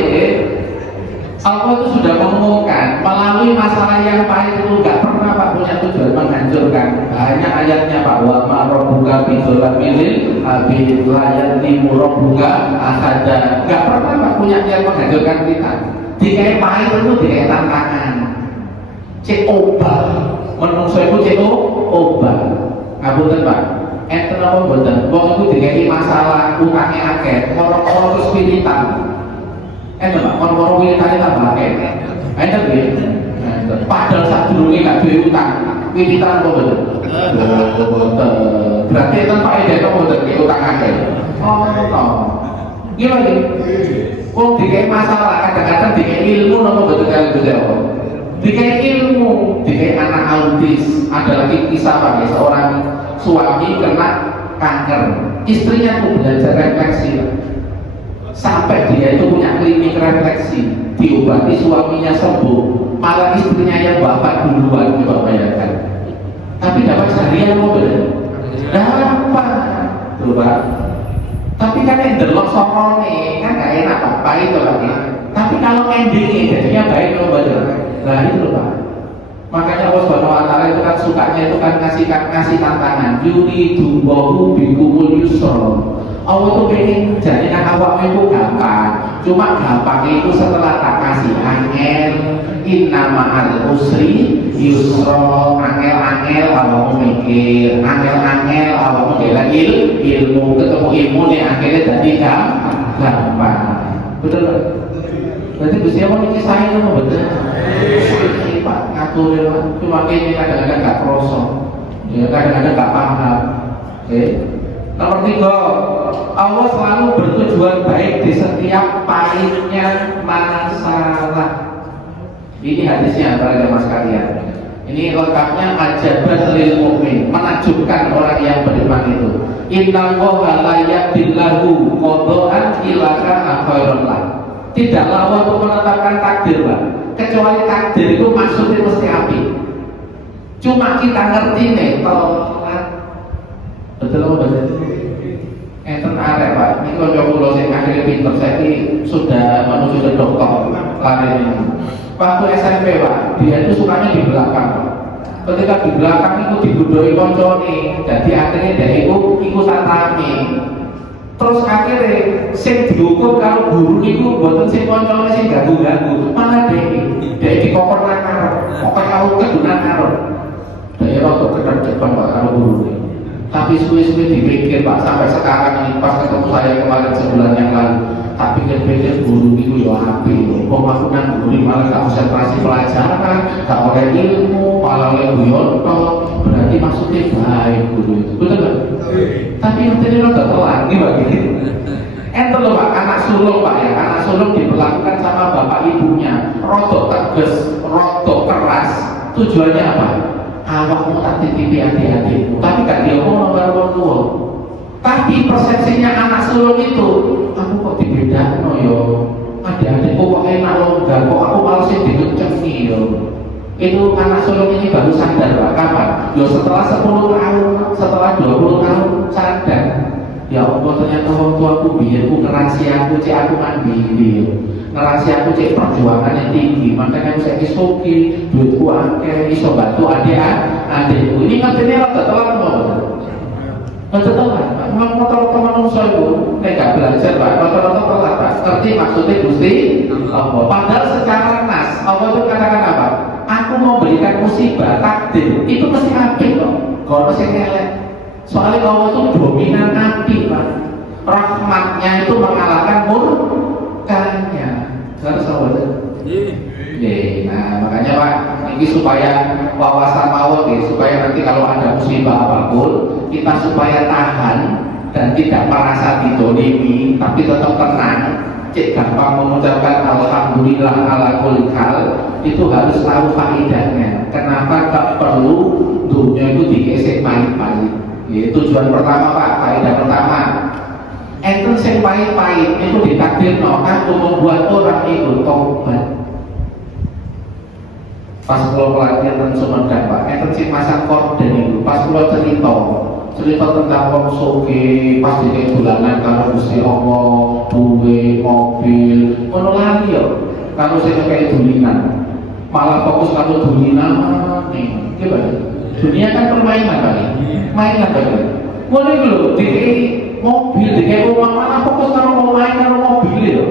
Allah itu sudah mengumumkan melalui masalah yang pahit itu nggak pernah Pak punya tujuan menghancurkan. Hanya ayatnya Pak, wa ma rabbuka bidzallamil abid la yadlimu rabbuka ahada. Nggak pernah Pak punya niat menghancurkan kita. Dikai pahit itu dikai tantangan. Cek obat, menungso itu cek obat. Ngapunten Pak. Enten apa mboten? Wong iku dikai masalah utangnya akeh, orang-orang terus pilitan. Enten Pak, orang-orang pilitane tambah akeh. Enten nggih. Padahal sadurunge gak duwe utang, pilitan apa mboten? Mboten. Berarti enten faedah apa mboten utang akeh? Oh, no. Gimana? Wong dikai masalah, kadang-kadang dikai ilmu napa mboten kali Gusti Allah? Dikai ilmu, dikai anak autis, ada lagi kisah Pak, seorang suami kena kanker, istrinya tuh belajar refleksi sampai dia itu punya klinik refleksi, diobati suaminya sembuh, malah istrinya yang wafat duluan. Coba bayangkan. Tapi dapat harian mobil, dapat, tuh Pak. Tapi kan yang delok sokone kan gak enak apa itu lagi. Tapi kalau endingnya jadinya baik loh betul. Nah itu loh Pak. Makanya Allah Subhanahu wa taala itu kan sukanya itu kan ngasih tantangan. Yuridu Allahu bikumul yusra. Allah tuh pengen jadikan awak itu gampang. Cuma gampang itu setelah tak kasih angel. Inna ma'al usri yusra. Angel awak mikir, angel awak bela ilmu, ketemu ilmu nih akhirnya jadi gampang. Betul Pak? Berarti Gusti Allah ini saya itu betul. Pak ngatur ya, cuma ini kadang-kadang nggak kroso, ya kadang-kadang nggak paham. Oke. Nomor 3, Allah selalu bertujuan baik di setiap pahitnya masalah. Ini hadisnya para jemaah sekalian. Ini lengkapnya ajaban lil mukmin, menakjubkan orang yang beriman itu. Innallaha la yahdillahu qada'an illa kana khairan lah. Tidaklah Allah untuk menetapkan takdir Pak, kecuali takdir itu maksudnya mesti api. Cuma kita ngerti nih telat. Betul apa betul? Enten arek Pak, ini kalau kula sing akhirnya pinter saya sudah menuju ke dokter lari ini. Waktu SMP Pak, dia itu sukanya di belakang Pak. Ketika di belakang itu digudoi koncone, jadi akhirnya dia ikut tatami. Terus akhirnya sing dihukum kalau guru itu buatan sing koncone sing ganggu-ganggu, malah dia dikokor nakar, pokoknya kalau kedunan nakar. Dia waktu kedar depan Pak kalau guru ini. Tapi suwe-suwe dipikir Pak, sampai sekarang ini pas ketemu saya kemarin sebulan yang lalu, tak pikir-pikir guru itu ya api, kok aku nang guru malah gak konsentrasi pelajaran, gak pakai ilmu, malah oleh guyonto, berarti maksudnya baik guru itu, betul kan? Tapi nanti ini rada telat, gimana? Ente loh Pak, anak sulung Pak ya, anak sulung diperlakukan sama bapak ibunya, rodok tegas, rodok keras, tujuannya apa? Awakmu tak titipi adik-adikmu, tapi gak diomong sama orang tua. Tapi persepsinya anak sulung itu, aku kok dibedakan yo, adik-adikku kok enak loh, enggak kok aku malah sih dikecengi yo. Itu anak sulung ini baru sadar Pak, kapan? Yo setelah 10 tahun, setelah 20 tahun sadar. Ya Allah ternyata orang tuaku biarku ngerahasiaku, cek aku mandiri. Ngerahasiaku cek perjuangannya tinggi, makanya saya isoki, duitku akeh, iso bantu adikku. Ini ngertinya rada telat mau. Rada telat, rata-rata manusia itu gak belajar Pak, rata-rata telat Pak. Ngerti maksudnya Gusti Allah. Padahal secara nas, Allah itu katakan apa? Aku mau berikan musibah, takdir, itu mesti apik kok. Kalau mesti ngelek. Soalnya Allah itu dominan api Pak. Rahmatnya itu mengalahkan murkanya. Harus apa? Nah makanya Pak, ini supaya wawasan mawon ya, supaya nanti kalau ada musibah apapun kita supaya tahan dan tidak merasa didolimi, tapi tetap tenang. Cek gampang mengucapkan alhamdulillah ala kulli hal, itu harus tahu faedahnya. Kenapa tak perlu dunia itu digesek pahit-pahit? Ya, tujuan pertama Pak, faedah pertama. Enten sing pahit-pahit itu ditakdirno kanggo membuat orang itu tobat. Pas kula pelatihan teng Sumedang Pak, enten sing masang korden itu. Pas kula cerita tentang wong soge, pas dikek dolanan karo Gusti Allah, duwe mobil, ngono lali yo. Karo sing kaya dulinan. Malah fokus karo dulinan nih. Gimana? Dunia kan permainan kali, mainan kali. Ngono iku lho, dikek mobil, dikek rumah, malah fokus karo main karo mobil yo.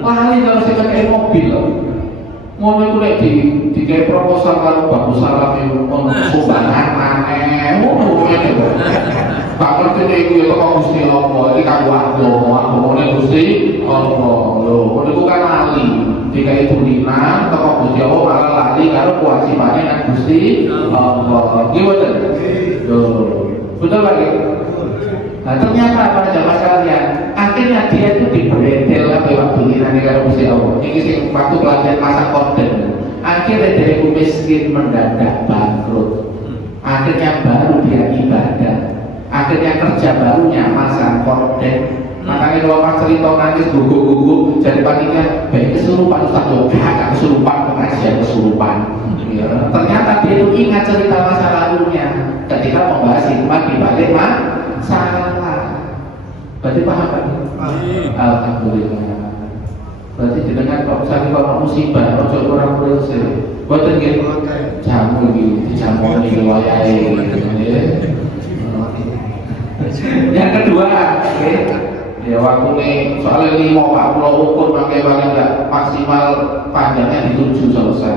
Lali karo sing kaya mobil lho. Ngono iku lek dikek proposal karo bagus salam yo sumbangan aneh. Ngono ngene lho. Bakal kene iku yo teko Gusti Allah, iki kanggo agama Gusti Allah. Lho, ngono iku kan lali. Dikek tulinan teko Gusti Allah malah lali karo kewajibannya nang Gusti Allah. Gimana? Betul lagi. Nah ternyata pada jamaah sekalian, akhirnya dia itu dibredel lewat tulinan karo Gusti Allah. Ini sing waktu pelatihan masa korden. Akhirnya dari miskin mendadak bangkrut. akhirnya baru dia ibadah, akhirnya kerja barunya masa korden. Makanya kalau pas cerita nangis gugup-gugup jadi panitia baik kesurupan Ustaz gak kesurupan, pengajian kesurupan ya. Ternyata dia itu ingat cerita masa lalunya ketika membahas hikmah di balik masalah. Berarti paham kan? Alhamdulillah. Berarti dengan kalau misalnya kalau musibah ojo orang bersih boten nggih jamu iki dijamu iki wayahe. Yang kedua, ya waktu ini soalnya 5 Pak, pulau ukur pakai paling enggak maksimal panjangnya di 7 selesai.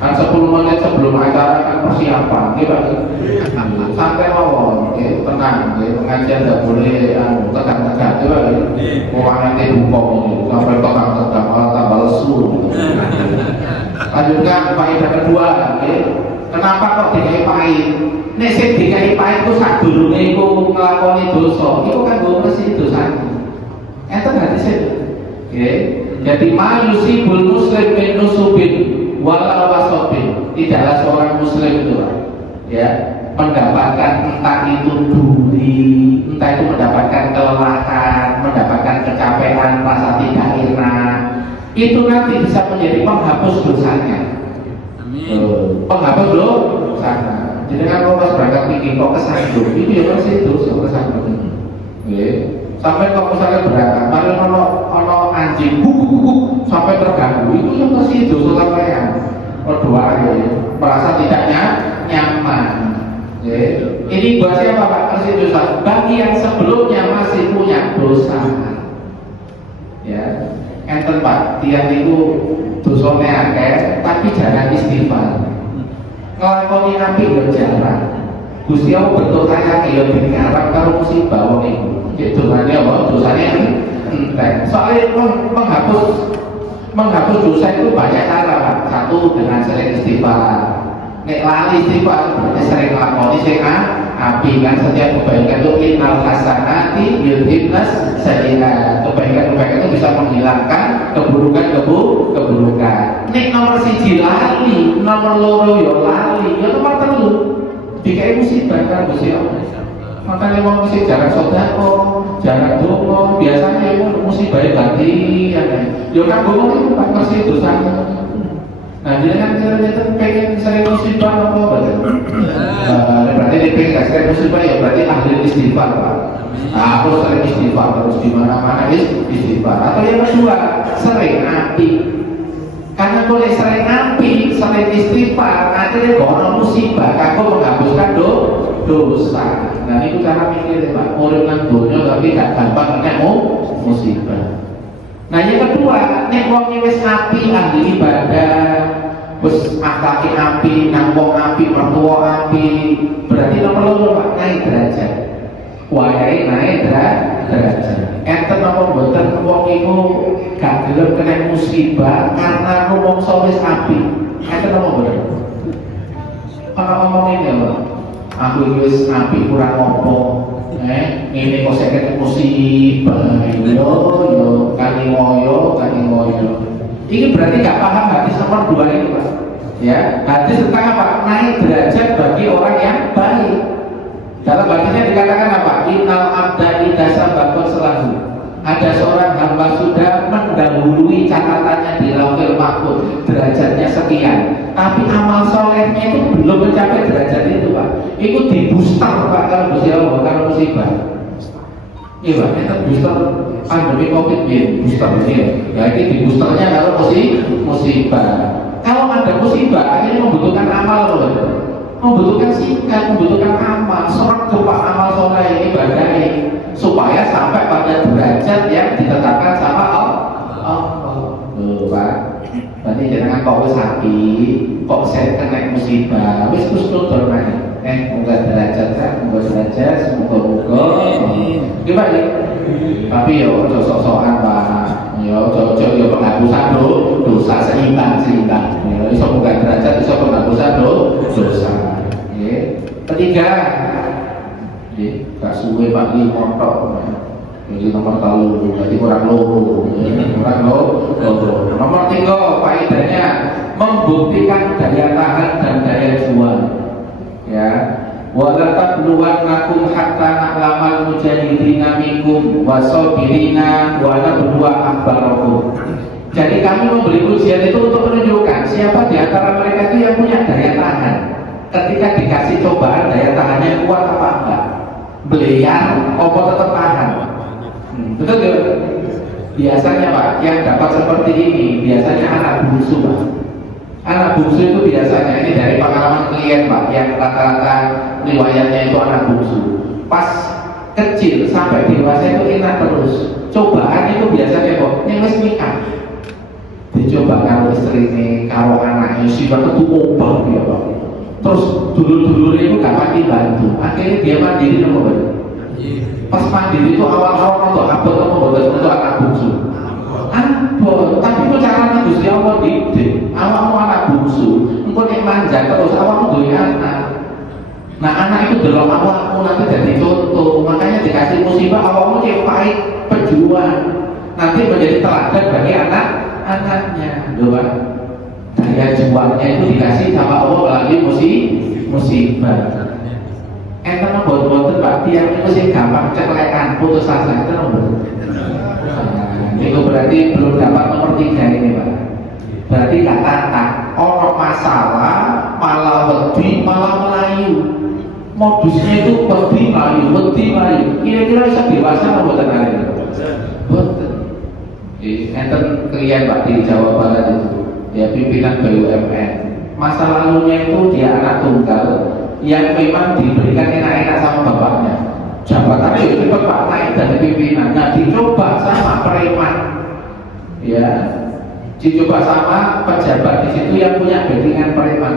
Kan 10 menit sebelum acara kan persiapan, gitu Pak. Santai mawon, tenang, pengajian tidak boleh tegang-tegang, coba mau nanti buka ini, sampai tegang-tegang malah tambah lesu. Lanjutkan faedah kedua, kenapa kok dikai pahit? Nek sing dikai pahit ku sadurunge iku nglakoni dosa, iku kanggo ngresiki dosane. Enten hadis e. Nggih. Jadi ma yusibul muslim min nusubin wala wasabin. Tidaklah seorang muslim itu, ya, mendapatkan entah itu duri, entah itu mendapatkan kelelahan, mendapatkan kecapean, rasa tidak enak. Itu nanti bisa menjadi penghapus dosanya. Amin. Penghapus dosanya. Jadi kalau pas berangkat tinggi kok kesandung, itu ya masih dosa kesandung. Sampai kalau misalnya berangkat, malah ono anjing buk sampai terganggu, itu ya masih dosa sampean. Berdoa ya, merasa tidak nyaman. Ini buat siapa Pak? Masih dosa. Bagi yang sebelumnya masih punya dosa. Ya, enten Pak, tiang itu dosanya akeh, tapi jangan istighfar. Ngelakoni nabi ya jarang. Gusti Allah bentuk sayang ya diharap kalau musibah wong iku. Cek dosane apa? Dosane entek. Soalnya menghapus dosa itu banyak cara, Pak. Satu dengan sering istighfar. Nek lali istighfar berarti sering nglakoni sing apik kan, setiap kebaikan itu innal hasanati yudhibnas sayyi'at. Kebaikan-kebaikan itu bisa menghilangkan keburukan. Nek nomor 1 lali, nomor 2 ya lali, ya nomor 3 dikai musibah kan Gusti Allah. Makanya wong mesti jarang sedekah, jarang donga, biasanya itu musibah ganti ya. Ya kan ngomong itu Pak mesti dosa. Nah, dia kan ternyata pengen sering musibah apa berarti dia pengen gak sering musibah ya berarti ahli istighfar Pak. Harus sering istighfar terus di mana-mana istighfar. Atau yang kedua sering api. Karena boleh sering api, sering istighfar, akhirnya kalau musibah, kagum menghapuskan dosa. Nah itu cara mikir Pak. Urip nang donya tapi gak gampang kena musibah. Nah yang kedua, nek wong wis api ahli ibadah, wis akhlake api, nang wong api, mertua api, berarti nomor 2 Pak naik derajat. Wayahe naik derajat. Enten apa mboten wong iku gak gelem kena musibah karena rumangsa wis api. Enten apa mboten? Ana omong ini lho. Aku iki wis api kurang apa? Ini kok saya kena musibah, yo kali ngoyo. Ini berarti gak paham hadis nomor 2 ini Pak. Ya, hadis tentang apa? Naik derajat bagi orang yang baik. Dalam hadisnya dikatakan apa? Innal abda idza sabaqat selahu. Ada seorang hamba sudah mendahului catatannya di Lauhul Mahfuz, derajatnya sekian. Tapi amal solehnya itu belum mencapai derajat itu Pak. Itu di booster Pak kalau Gusti Allah kalau musibah. Iya Pak, itu booster pandemi Covid ini booster ini. Ya ini di boosternya kalau musibah. Kalau ada musibah akhirnya membutuhkan amal loh. Membutuhkan sikap, membutuhkan amal, serap Pak amal soleh ini badai supaya sampai pada derajat yang ditetapkan sama Allah. Pak. Berarti jangan kok wis api, kok saya kena musibah, wis tutur naik. Moga derajat kan, moga derajat, semoga-moga. Gimana ya? Tapi yo sok-sokan Pak. Yo cocok yo penghapusan dosa seimbang. Yo iso moga derajat, iso penghapusan dosa. Ketiga, gak suwe Pak Li montok. Jadi nomor 3 berarti kurang loro. Nomor 3 faedahnya membuktikan daya tahan dan daya juang. Ya, wasabirina wa nabluwa akhbarakum. Jadi kami memberi ujian itu untuk menunjukkan siapa di antara mereka itu yang punya daya tahan. Ketika dikasih cobaan, daya tahannya kuat apa enggak? Beliau, apa tetap tahan? Betul gak? Biasanya Pak, yang dapat seperti ini biasanya anak bungsu Pak. Anak bungsu itu biasanya, ini dari pengalaman klien Pak, yang rata-rata riwayatnya itu anak bungsu. Pas kecil sampai dewasa itu enak terus. Cobaan itu biasanya kok, ini wis nikah. Dicoba kalau istri ini, kalau anaknya sih waktu itu obah dia Pak. Terus dulu-dulu itu gak mati bantu. Akhirnya dia mandiri nopo Pak. Pas mandiri itu awal-awal untuk abot nopo untuk anak bungsu. Abot, tapi itu caranya Gusti Allah didik. Awakmu anak bungsu, engkau nek manja terus awakmu duwe anak. Nah anak itu delok awakmu nanti jadi contoh. Makanya dikasih musibah awakmu cek pahit pejuang. Nanti menjadi teladan bagi anak-anaknya. Doa daya juangnya itu dikasih sama Allah lagi musibah. Enten buat Pak tiang itu sih gampang ceklekan putus asa itu nomor. Itu berarti belum dapat nomor 3 ini Pak. Berarti kata orang masalah malah wedi malah melayu. Modusnya itu wedi melayu. Kira-kira bisa dewasa apa buatan hari ini? Buatan. Enten klien Pak di Jawa Barat itu, ya pimpinan BUMN. Masa lalunya itu dia anak tunggal yang memang diberikan enak-enak sama bapaknya. Jabatannya itu Pak naik dari pimpinan. Nah dicoba sama preman, ya, dicoba sama pejabat di situ yang punya backingan preman.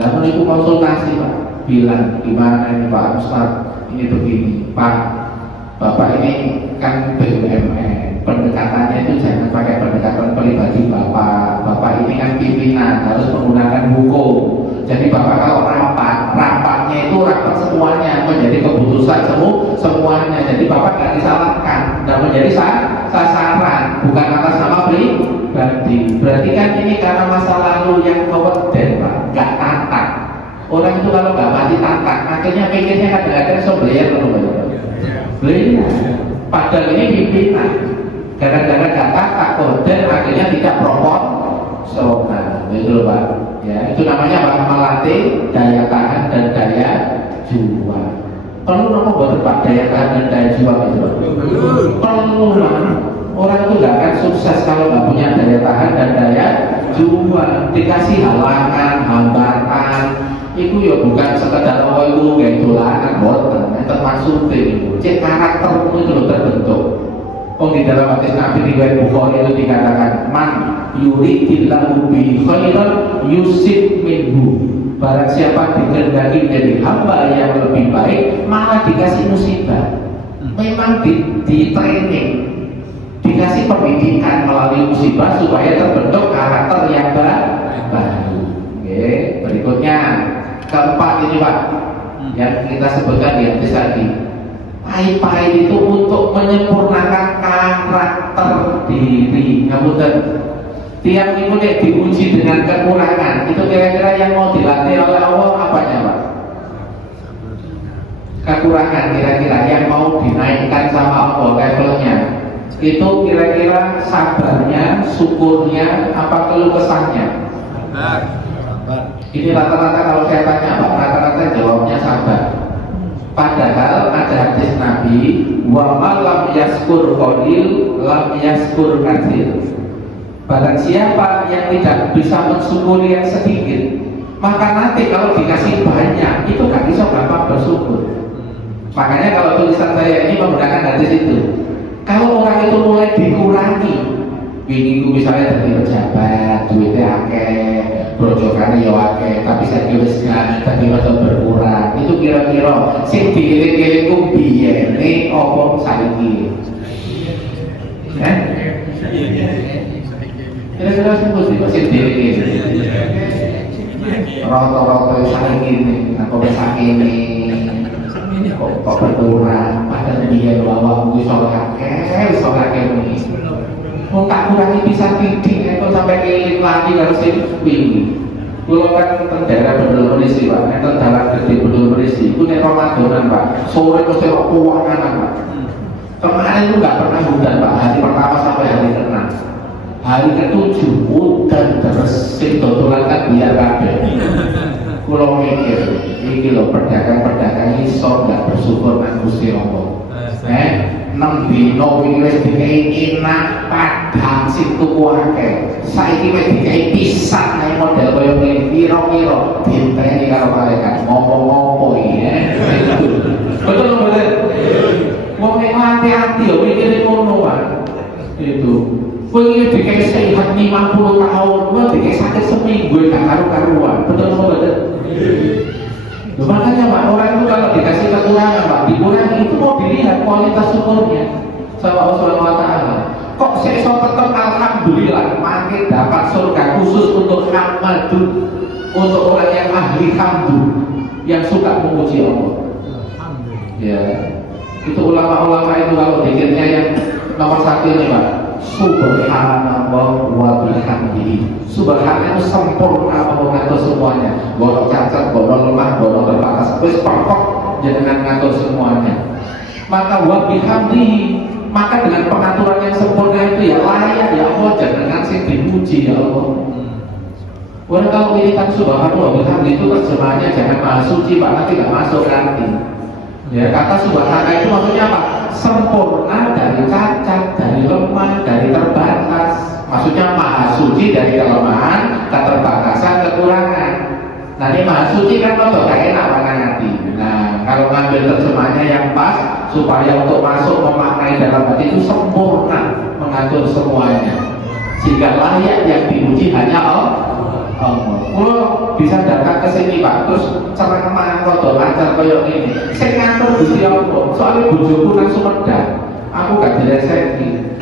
Lalu itu konsultasi Pak, bilang gimana ini Pak Ustadz, ini begini Pak, Bapak ini kan BUMN, pendekatannya itu jangan pakai pendekatan pribadi Bapak ini kan pimpinan, harus menggunakan hukum. Jadi Bapak kalau rapatnya itu rapat semuanya menjadi keputusan semuanya. Jadi Bapak nggak disalahkan dan menjadi sasaran, bukan atas nama pribadi. Berarti kan ini karena masa lalu yang keweden Pak, nggak tantang. Orang itu kalau nggak mati tantang, akhirnya pikirnya kadang-kadang sombelian beliau. Padahal ini pimpinan. Gara-gara kata koden akhirnya tidak proporsional, gitu Pak. Ya, itu namanya Pak, melatih daya tahan dan daya juang. Perlu nomor buat Pak daya tahan dan daya juang itu Pak. Perlu lah. Orang itu nggak akan sukses kalau nggak punya daya tahan dan daya juang. Dikasih halangan, hambatan, itu ya bukan sekedar oh itu kayak dolanan boten, termasuk itu. Cek karaktermu itu terbentuk. Oh di dalam hadis Nabi riwayat Bukhari itu dikatakan man yuridillahu bihi khairan yusib minhu. Barang siapa dikehendaki menjadi hamba yang lebih baik malah dikasih musibah. Memang di training, dikasih pendidikan melalui musibah supaya terbentuk karakter yang baru. Oke, berikutnya keempat ini Pak, yang kita sebutkan di hadis tadi. Pahit-pahit itu untuk menyempurnakan karakter diri. Ngapunten. Tiang itu diuji dengan kekurangan. Itu kira-kira yang mau dilatih oleh Allah apanya Pak? Kekurangan kira-kira yang mau dinaikkan sama Allah levelnya. Itu kira-kira sabarnya, syukurnya, apa keluh kesahnya? Ini rata-rata kalau saya tanya Pak, rata-rata jawabnya sabar. Padahal ada hadis Nabi, wa lam yaskur qalil lam yaskur katsir. Barang siapa yang tidak bisa mensyukuri yang sedikit, maka nanti kalau dikasih banyak itu gak bisa gampang bersyukur. Makanya kalau tulisan saya ini menggunakan hadis itu. Kalau orang itu mulai dikurangi, ini misalnya dari pejabat, duitnya akeh, brojokane yo akeh, tapi saya kira sekali tapi macam berkurang. Itu kira-kira sing dieling-eling ku biyene apa saiki? Kira-kira sing dieling-eling. Rata-rata saiki apa sakene kok berkurang, padahal biyen awakmu wis ora akeh ini. Mau tak kurangi bisa titik, itu sampai keliling lagi harus ini. Kalau kan daerah Bedul Merisi Pak, itu dalam gede Bedul Merisi, itu nih Ramadanan Pak, sore itu saya keuangan Pak. Kemarin itu nggak pernah hujan Pak, hari pertama sampai hari ke-6. Hari ke-7 hujan terus sing dodolan kan biar kabeh. Kulo mikir, iki lho pedagang-pedagang iso nggak bersyukur nang Gusti Allah. 6 dino wingi wis dikai enak padang sing tuku akeh. Saiki wis dikai pisan ae model koyo ngene pira-pira dinteni karo malaikat. Ngopo-ngopo iki betul betul. Wong nek hati-hati yo mikire ngono Pak. Itu. Kowe iki dikai sehat 50 tahun, kowe dikai sakit seminggu gak karu-karuan. Betul betul. Loh, makanya Pak, orang itu kalau dikasih kekurangan Pak, dikurangi itu mau dilihat kualitas syukurnya sama Allah Subhanahu wa Ta'ala. Kok saya tetap alhamdulillah makin dapat surga khusus untuk hamdun, untuk orang yang ahli hamdu, yang suka memuji Allah. Ya, itu ulama-ulama itu kalau dikirnya yang nomor 1 ini Pak, Subhanallah wa bihamdihi. Subhanallah itu sempurna Allah ngatur semuanya. Bono cacat, bono lemah, bono terbatas. Wis pokok jangan ngatur semuanya. Maka wa bihamdihi, maka dengan pengaturan yang sempurna itu ya layak ya Allah jangan sing dipuji ya Allah. Orang kalau ini kan Subhanallah wa bihamdihi itu terjemahannya jangan maha suci Pak, nanti nggak masuk nanti. Ya, kata subhanallah itu maksudnya apa? Sempurna dari cacat, dari lemah, dari terbatas. Maksudnya maha suci dari kelemahan, keterbatasan, kekurangan. Nah ini maha suci kan kalau gak enak mana nanti. Nah kalau ngambil terjemahnya yang pas supaya untuk masuk memaknai dalam hati itu sempurna, mengatur semuanya sehingga layak yang dipuji hanya Allah. Kalau bisa datang ke sini Pak, terus ceramah atau lancar kayak ini, saya ngatur Gusti Allah. Soalnya bojoku nang Sumedang, aku gak direseki.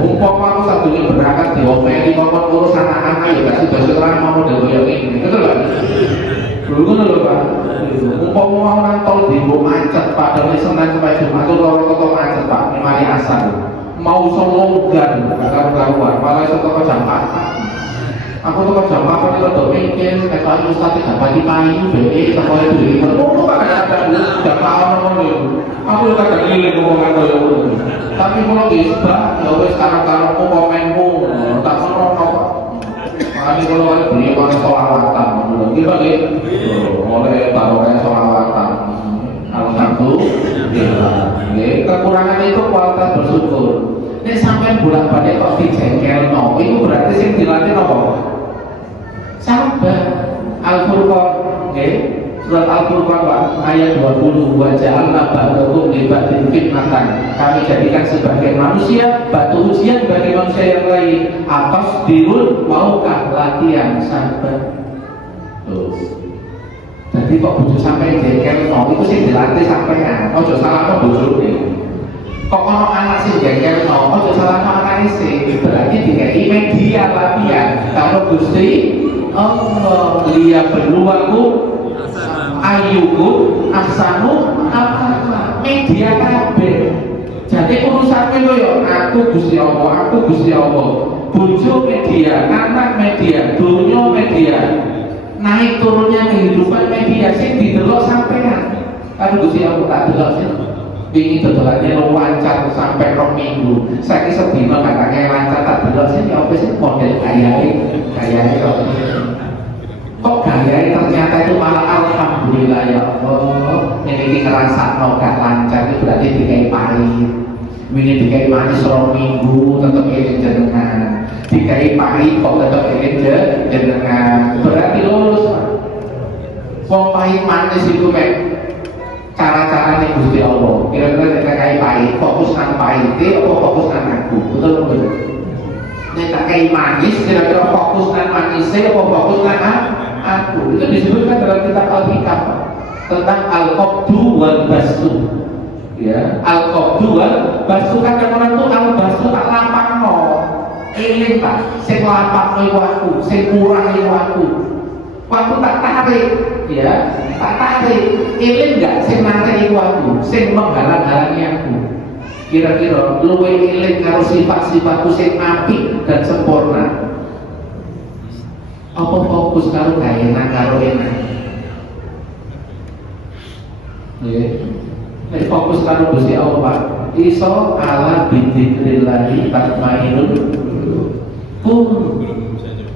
Umpama aku satunya berangkat di omeli ngomong urus anak-anak ya kasih bahasa terang mau model kayak ini, betul Pak? Dulu kan lho Pak. Umpama mau nang tol di macet Pak, dari Senin sampai Jumat itu loro-loro macet Pak, memari asal. Mau solonggan, karuan, malah setelah jam 4. Aku tuh kerja apa nih lo mikir, kayak kalau ustadz tidak pagi payu, BE, sekolah itu ini, aku kan ada orang itu. Aku juga kadang ngiling ngomongan lo yang itu. Tapi kalau isbah, ya wes sekarang komenmu, tak menolong. Makanya kalau ada beli orang sholawatan, gimana gitu? Mulai taruhnya sholawatan. Alhamdulillah. Kekurangan itu kualitas bersyukur. Ini sampai bulan balik kok dijengkel no, itu berarti sing dilatih apa? Sabar. Al-Furqan, surat Al-Furqan ayat 20, wa ja'alna ba'dakum li ba'din fitnatan. Kami jadikan sebagai manusia batu ujian bagi manusia yang lain. Atas dirul maukah latihan sabar. Tuh. Jadi kok bojo sampai jengkel no, itu sih dilatih sampean. Ojo salah kok bojo nih. Kok ono anak sing jengkel no, ojo salah anak sih. Berarti dikai media latihan. Kalau Gusti Allah liya beluaku ayuku ahsanu apa media kabeh. Jadi urusannya koyo aku Gusti Allah, bojo media, anak media, dunia media, naik turunnya kehidupan media sing didelok sampean. Kalau Gusti Allah tak delok sih. Ini betulannya lo lancar sampai 2 minggu. Saya kisah sedih katanya lancar tak delok sih. Apa sih model gayanya kok gayanya ternyata itu malah alhamdulillah ya Allah. Ini ngerasa gak lancar itu berarti dikai pahit. Ini dikai manis 2 minggu tetap ingin jenengan. Dikai pahit kok tetap ingin jenengan. Berarti lulus. Wong pahit manis itu cara-cara nih Gusti Allah. Kira-kira dikai pahit, fokus nang pahit, atau fokus nang aku. Betul betul. Nek tak kayak manis, kira-kira fokus nang manisnya, atau fokus nang aku. Itu disebutkan dalam kitab Al-Hikam tentang al-qabdu wal bastu. Ya, al-qabdu wal bastu kan orang tuh al-bastu tak lapakno. Eling tak, sing lapakno iku aku, sing kurang iku aku. Waktu tak tarik, ya, tak tarik. Eling enggak sing narik iku aku, sing menghalang-halangi aku. Kira-kira luwe eling karo sifat-sifatku sing apik dan sempurna. Apa fokus karo gak enak karo enak? Nek fokus karo Gusti Allah Pak, iso ala bidzikrillahi tatmainul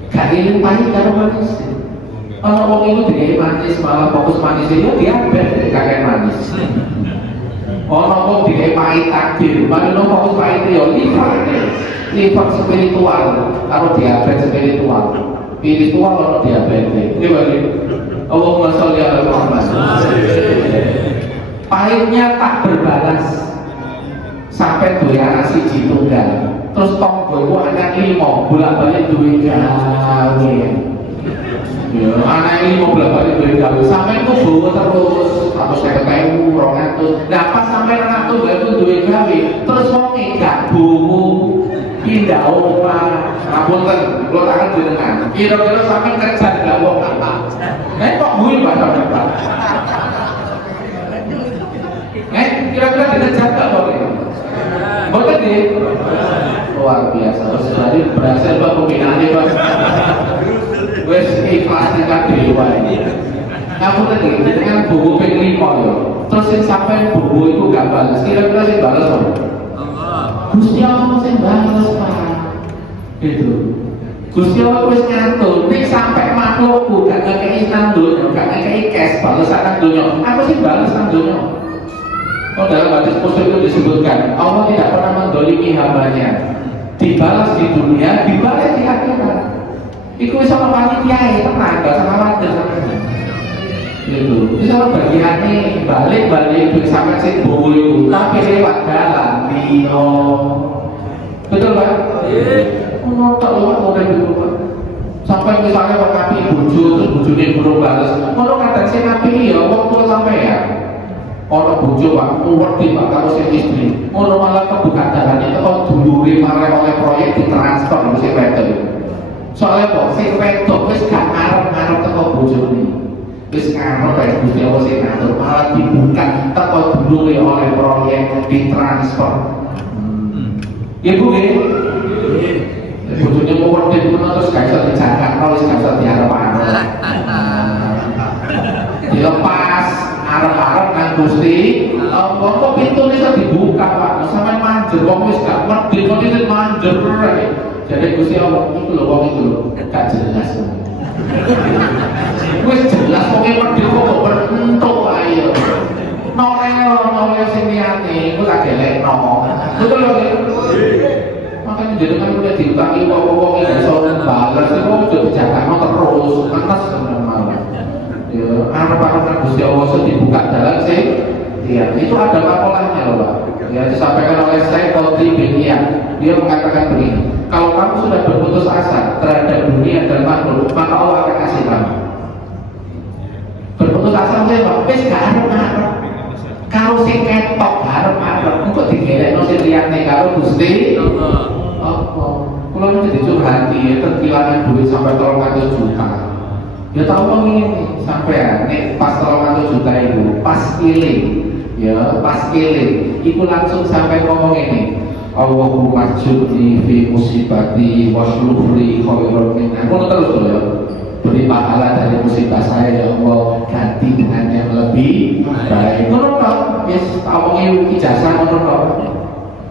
gak eling pahit karo manis. Ana wong iku digawe manis malah fokus manis yo diabet kakek manis. Ana wong digawe pahit takdir, malah fokus pahit yo lipat spiritual karo diabet spiritual. Spiritual karo diabet. Iki bagi Allahumma sholli ala Muhammad. Pahitnya tak berbalas sampai doyan siji tunggal. Terus tonggo itu anak 5 bolak-balik duwe gawe. Ya, anak 5 bolak-balik duwe gawe. Sampai itu bawa terus 150.000, 200. Nah pas sampai 100 itu duwe gawe. Terus wong gak bungu pindah omah. Ngapunten, kula tangan jenengan. Kira-kira sampai kerja gak wong apa? Nek kok buih Pak. Kira-kira dikejar gak wong? Boten nggih. Luar biasa. Terus tadi berhasil Pak pembinaannya Pak. Wes ikhlas tekan dewa ini. Kamu tadi dengan buku ping 5 ya. Terus yang sampai buku itu gak balas. Kira-kira sih balas Pak? Gusti Allah sing balas Pak. Gitu. Gusti Allah wis ngatur, nek sampai makhlukku gak ngekei nang donya, gak ngekei cash balasan nang donya. Apa sih balas nang donya? Oh, dalam hadis Qudsi itu disebutkan Allah tidak pernah mendolimi hambanya, dibalas di dunia, dibalas di akhirat. Iku sama panitia tenang, gak sama khawatir gitu. Itu sama bagiannya balik itu sampai si bobo itu, tapi lewat jalan Dino. Betul Pak? Oh, tak lewat model itu Pak. Sampai misalnya Pak Nabi bojo, terus bojone burung balas. Kalau kata si Nabi ya, waktu sampai ya. Orang bojo Pak, ngerti Pak kalau si istri. Ono malah kebuka jalan itu kalau dulure marah oleh proyek ditransfer ke si wedok. Soalnya kok si wedok wis gak ngarep-ngarep teko bojone. Wis ngarep kae Gusti Allah sing ngatur, malah dibuka teko dulure oleh proyek ditransfer. Ibu nggih. Bojone mau ngerti ngono terus gak iso dijaga, wis gak iso diarep-arep. Dilepas arep-arep nang Gusti Allah kok pintu iso dibuka Pak sampean manjer wong wis gak ngerti kok iki manjer rek jadi Gusti Allah iku lho wong iku lho gak jelas wis jelas wong e ngerti kok berentuk ae noleh sing liyane iku tak gelekno betul lho makanya jenengan udah diutangi wong-wong iso balas iku kudu dijagakno terus atas malah arep-arep Gusti Allah dibuka jalan sih. Ya, itu ada makolahnya loh Pak. Ya, disampaikan oleh saya Qadri bin Iyad. Dia mengatakan begini, kalau kamu sudah berputus asa terhadap dunia dan makhluk, maka Allah akan kasih kamu. Berputus asa saya Pak, wis gak arep-arep. Kalau sing ketok arep-arep, engko digelekno sing liyane karo Gusti apa? Kula mesti dicurhati, terkilangan duit sampai 300 juta. Ya tahu kok ini sampai nek pas 300 juta itu pas iling ya pas iling itu langsung sampai ngomong ini Allahumma jurni fi musibati washlufli khairan minha. Ngono terus loh ya. Beri pahala dari musibah saya ya Allah, ganti dengan yang lebih baik. Ngono tok. Yes, awake ijazah ngono tok.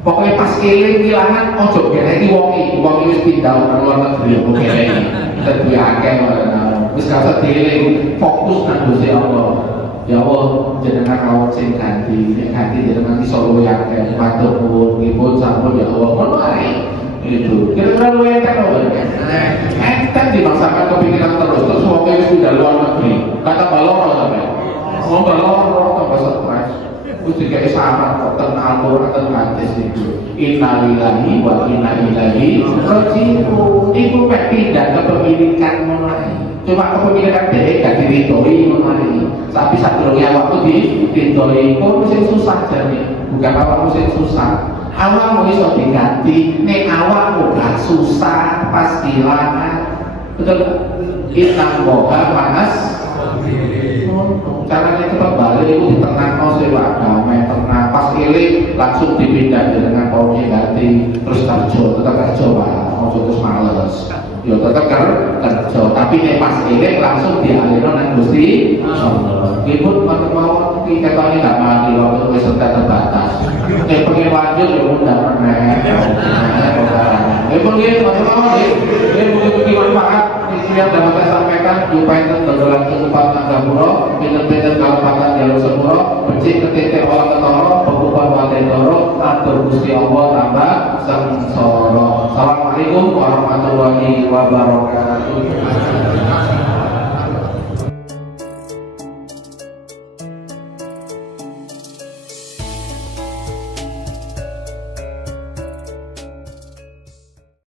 Pokoknya pas keling kehilangan ojo geleki wong wis pindah ke luar negeri oke geleki. Dadi akeh wis kasa dieling fokus nang Gusti Allah. Ya Allah, jenengan kawon sing ganti jenengan iso luwih akeh. Matur nuwun, nggih sampun ya Allah. Ngono ae. Itu. Kira-kira luwih entek apa? Entek dimaksakan kepikiran terus wong wis pindah luar negeri. Kata baloro sampe. Ngomong baloro tambah stres. Terus dikai syarat kok tenang Al-Quran hadis itu innalillahi wa inna ilaihi raji'un. Iku mek pindah kepemilikan mulai. Cuma kepemilikan dhewe gak diridhoi mulai. Tapi sadurunge waktu diridhoi kok sing susah jane. Bukan awakmu sing susah. Awakmu iso diganti, nek awakmu gak susah pas kehilangan. Betul? Inna moga panas. Caranya cepat balik itu ditenang sewa damai tenang pas ilik langsung dipindah dengan pohonnya ganti terus kerja tetap kerja Pak mau terus males yo tetep kerja tapi nek pas eling langsung dialihno nang Gusti Allah. Ibu mboten mau iki ketone gak mati waktu wis terbatas. Nek pengen lanjut yo undang meneh. Ibu nggih mboten mau nggih. Nggih mugi-mugi manfaat yang dapat saya sampaikan jumpai dodolan ketupat tangga muro pinter-pinter kalepatan jalur semuro becik ketitik olah ketoro pembukaan wadah doro atur Gusti Allah tambah sengsoro. Assalamualaikum warahmatullahi wabarakatuh.